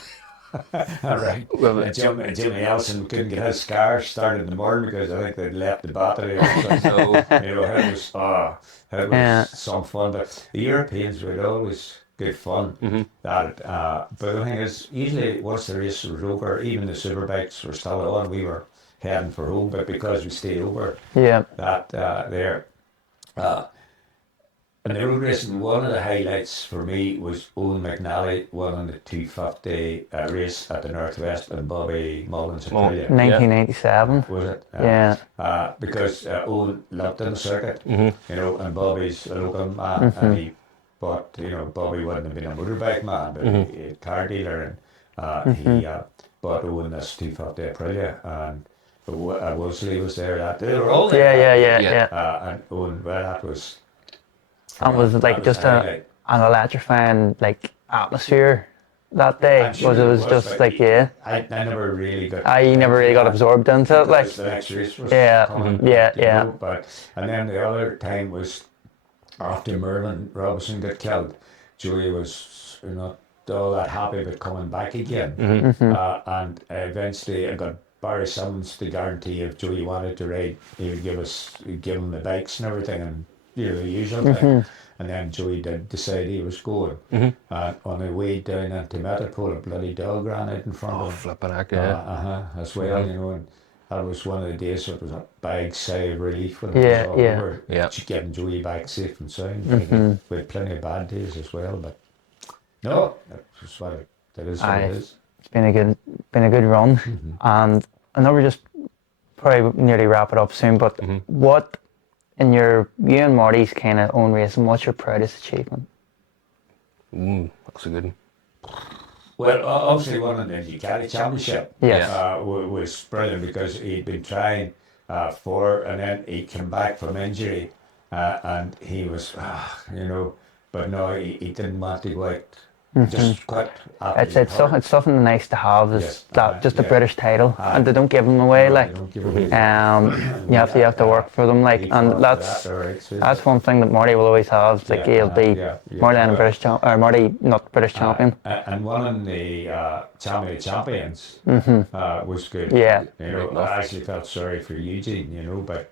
all right. And Jimmy Ellison couldn't get his car started in the morning because I think they'd left the battery or something. So, it was some fun. But the Europeans were always good fun. But the thing is, usually once the race was over, even the Superbikes were still on, we were heading for home, but because we stayed over, Yeah. and the road racing, one of the highlights for me was Owen McNally winning the 250 race at the Northwest and Bobby Mullins in Australia. 1997. Was it? Yeah. Because Owen lived in the circuit, and Bobby's a local man, and Bobby wouldn't have been a motorbike man, but he a car dealer, and he bought Owen this 250 Aprilia, and Wolseley was there. They were all there. Yeah. And Owen, well, that was. And was it like that just a highlight. an electrifying like atmosphere that day? I'm sure Was it was just but like, yeah. I never really got. You never really got absorbed into it, like. Because the next race was Yeah, coming, yeah. And then the other time was after Merlin Robinson got killed. Joey was not all that happy about coming back again, and eventually I got Barry Simmons, the guarantee if Joey wanted to ride, he'd give him the bikes and everything, and the usual thing. And then Joey did decide he was going. On the way down into Metapole, a bloody dog ran out in front of him. Flipping heck, yeah. As well, and that was one of the days it was a big sigh of relief when it Yeah, was all yeah. over. Yeah. Getting Joey back safe and sound. We had plenty of bad days as well, but no, that's what it is. What Aye. it is. It's been a good run, and I know we're just probably nearly wrap it up soon. But what in you and Marty's kind of own racing, what's your proudest achievement? That's a good one. Well, obviously winning the Ducati Championship Yes. was brilliant because he'd been trying and then he came back from injury and he was, but no, he didn't want to go out. Just quit. It's something nice to have is Yes, that just a yeah. British title, and they don't give them away. No, Like they don't give away. you have to work for them. Like, He and fought that's for that, all right, so that's one thing that Marty will always have. It's like he'll be Marty and British or Marty not British champion. And winning the champions was good. Yeah. I actually felt sorry for Eugene, but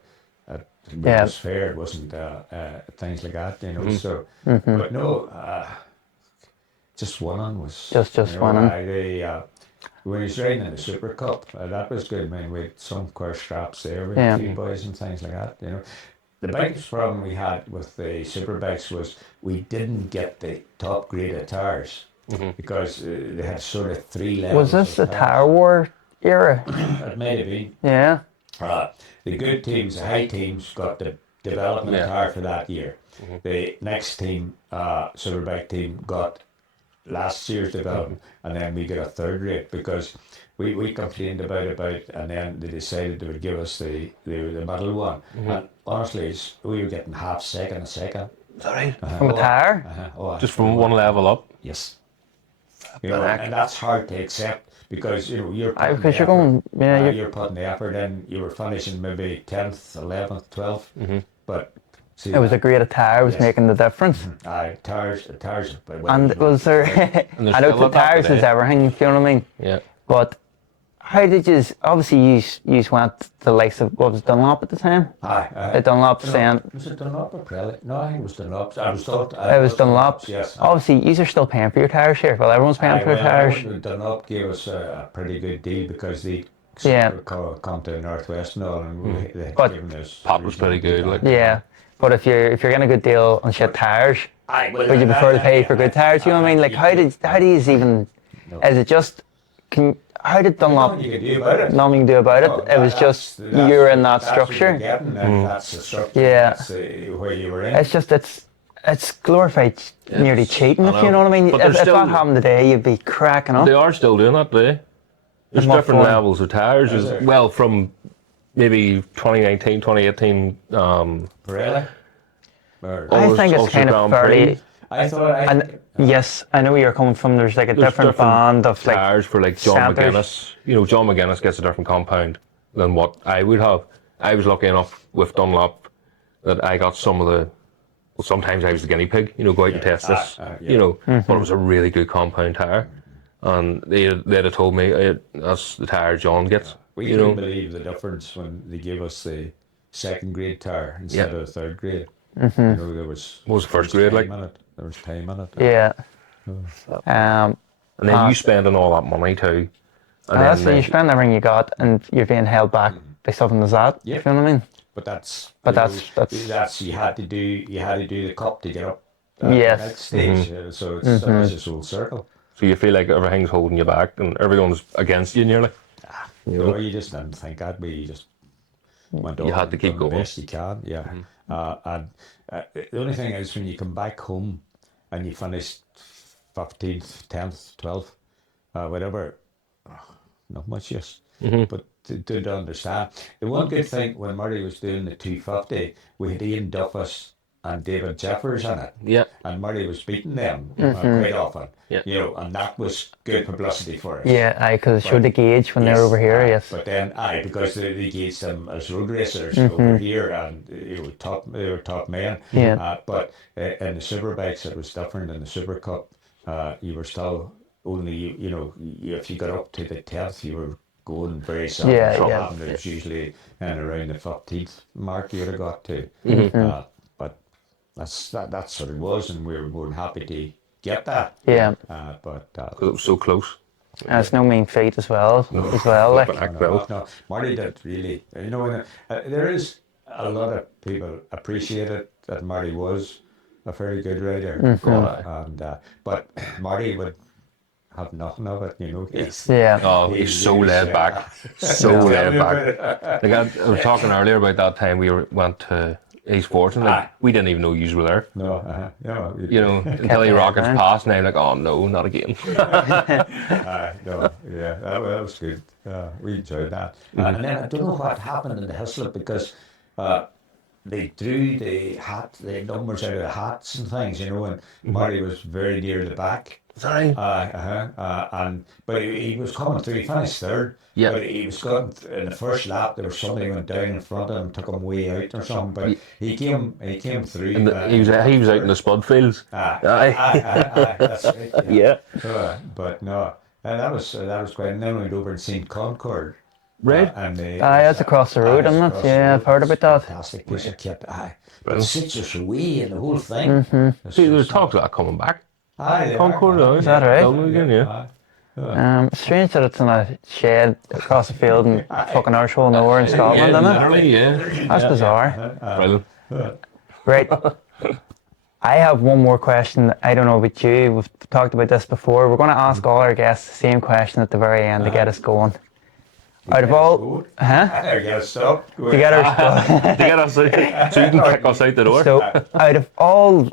it Yeah. was fair. It wasn't things like that, So, but no, just winning was Just winning. When he was riding in the Super Cup, that was good. I mean, we had some core straps there with Yeah. a few boys and things like that. The biggest problem we had with the super bikes was we didn't get the top grade of tires because they had sort of 3 levels. Was this of the tires. Tire War era? It may have been. Yeah. The good teams, the high teams, got the development tire for that year. The next team, Superbike team, got last year's development, and then we got a third rate because we complained about, and then they decided they would give us the middle one. And honestly, we were getting half second a second. Is that right? From a tire? Just from one level up. Yes. And that's hard to accept because you're Aye, putting because the you're going, effort- yeah, you're putting the effort in. You were finishing maybe 10th, 11th, 12th, but see, it was a grade of tire was Yes. making the difference. tires. But And was there? And there's I know still the a back tires is today. everything. You know what I mean? Yeah. But how did you? Obviously, you went the likes of what was Dunlop at the time. Aye. Dunlop saying Was it Dunlop or Prelate? No, I think it was Dunlop. I was told it was Dunlop. Yes. Obviously, you are still paying for your tires here. Well, everyone's paying for their tires. Dunlop gave us a pretty good deal because they Yeah. come to the Northwest and all, and they had But- given us. Pop was pretty good, like. Yeah. But if you're getting a good deal on shit tires, would you prefer to pay for good tires? You know what I mean? Like, how do you even? Is it just? How did Dunlop? Nothing you can do about it. Nothing you can do about it. No, It was just that's- you're in that that's what you're structure. getting, and that's the structure. Yeah. That's where you were in. It's just it's glorified nearly cheating. I If you know what I mean. But If there's that still- happened today, you'd be cracking up. They are still doing that today. There's In what different form? levels of tires. Is there? Well, from maybe 2019, 2018. Really? I think it's Ulster kind of Grand fairly. Prix. I thought And yes, I know where you're coming from. There's like a There's different band of like tires for like John centres. McGuinness. John McGuinness gets a different compound than what I would have. I was lucky enough with Dunlop that I got some of the. Well, sometimes I was the guinea pig. Go out and test this. yeah. But it was a really good compound tire, and they'd have told me that's the tire John gets. We couldn't believe the difference when they gave us the second grade tire instead Yeah. of the third grade. Mm-hmm. There was. What was the first grade like? There was time in it. Yeah. And then you spending all that money too. And That's then when you spend everything you got, and you're being held back by something as that. Yeah. You know what I mean? But that's. that's you had to do the cup to get up. Yes. The next stage. So it's a full circle. So you feel like everything's holding you back and everyone's against you nearly. You just didn't think that way. You just went on. You had to keep done going. the best you can. Yeah. And the only thing is when you come back home and you finish 15th, 10th, 12th, whatever, not much use. But to understand. The one good thing when Marty was doing the 250, we had Ian Duffus and David Jeffers in it. Yeah. And Marty was beating them quite often. Yeah. And that was good publicity for us. Yeah, because it showed the gauge when they were over here. Yes. But then, because they gauged them as road racers over here, and they were top men. Yeah. But in the super bikes, it was different. In the Super Cup, you were still only, if you got up to the 10th, you were going very seldom. Yeah, Some yeah. of them, it's usually around the 15th mark you'd have got to. But that's what it was, and we were more than happy to get that. Yeah. But It was so close. It's no mean feat as well. Like, Back now. no, Marty did really. You know, and, there is a lot of people appreciated that Marty was a very good rider, and but Marty would have nothing of it. You know, yeah. Oh, he's so laid back. So laid back. Like I was talking earlier about that time went to East Fortune. Like, we didn't even know you were there. No, You know, until he rockets past, and I'm like, oh no, not again. no, yeah, that was good. We enjoyed that. And then I don't know what happened in the Hislop because they drew the numbers out of the hats and things, you know, and Marty was very near the back. Sorry. But he was coming through. He finished third. Yeah. But he was going in the first lap. There was somebody went down in front of him, took him way out or something. But he came through. And he was out in the spud fields. That's right. Yeah. But no, that was quite. And then we went over and seen Concord. Right. That's across the road, isn't it? Yeah, I've heard about that. Fantastic piece of kit. But it sits us away and the whole thing. See, there's talks about coming back. Concord, Is that right? Again, yeah. Strange that it's in a shed across the field in fucking arsehole nowhere in Scotland, isn't it? Literally, yeah. That's bizarre. Brilliant. Right. I have one more question. I don't know about you. We've talked about this before. We're going to ask all our guests the same question at the very end to get us going. Out of all, I guess so. to get our To get us out, so you can kick us out the door. so out of all,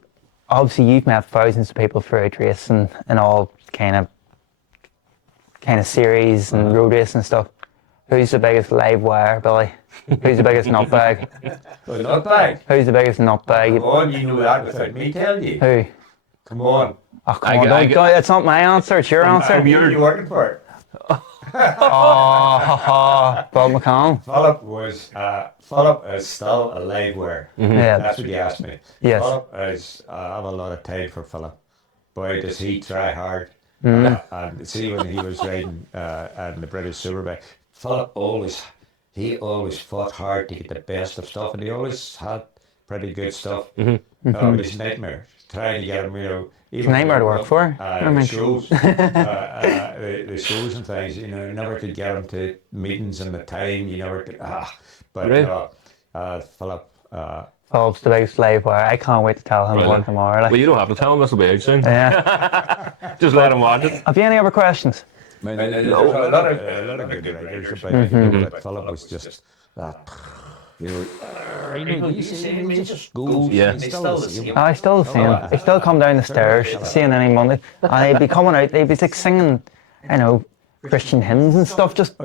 obviously you've met thousands of people throughout racing and all kind of series and road racing and stuff. Who's the biggest live wire, Billy? Who's the biggest nutbag? Nutbag. Who's the biggest nutbag? Come on, you know that without me telling you. Who? Come on. Oh, come on, don't, it's not my answer, it's your answer. Who are you working for? Bob McConnell. Philip is still a live wire. Yeah. That's what you asked me. Yes. Philip is, I have a lot of time for Philip. Boy, does he try hard. And see when he was riding in the British Superbike, Philip always fought hard to get the best of stuff, and he always had pretty good stuff. But it's a nightmare trying to get him, you know. It's a nightmare to work for. The shows, the shows and things, you know, you never could get him to meetings and the time, you never could, but Philip, Philip's the biggest live wire. I can't wait to tell him Brilliant. one tomorrow. Like. Well, you don't have to tell him, this will be out soon. Yeah. Just let him watch it. Have you any other questions? there's a lot of good riders, but Philip was just that. You know, he just goes. Yeah. He's still the same. I still the same. He'd still come down the stairs, seeing any Monday, and he'd be coming out. He'd be like singing, you know, Christian hymns and stuff, just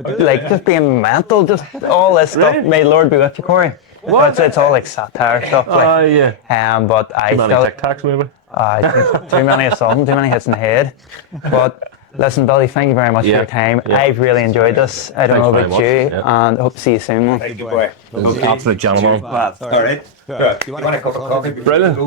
being mental, just all this stuff. Really? May Lord be with you, Corey. What? It's all like satire stuff. Like, Yeah. but I Too many still Tic Tacs, maybe. too many of something, too many hits in the head. But listen, Billy, thank you very much for your time. Yeah. I've really enjoyed this. I don't know Thanks about very you, much. Yeah. and hope to see you soon. Man. Thank you, boy. Absolute gentleman. All right. You want a cup of coffee? Brilliant.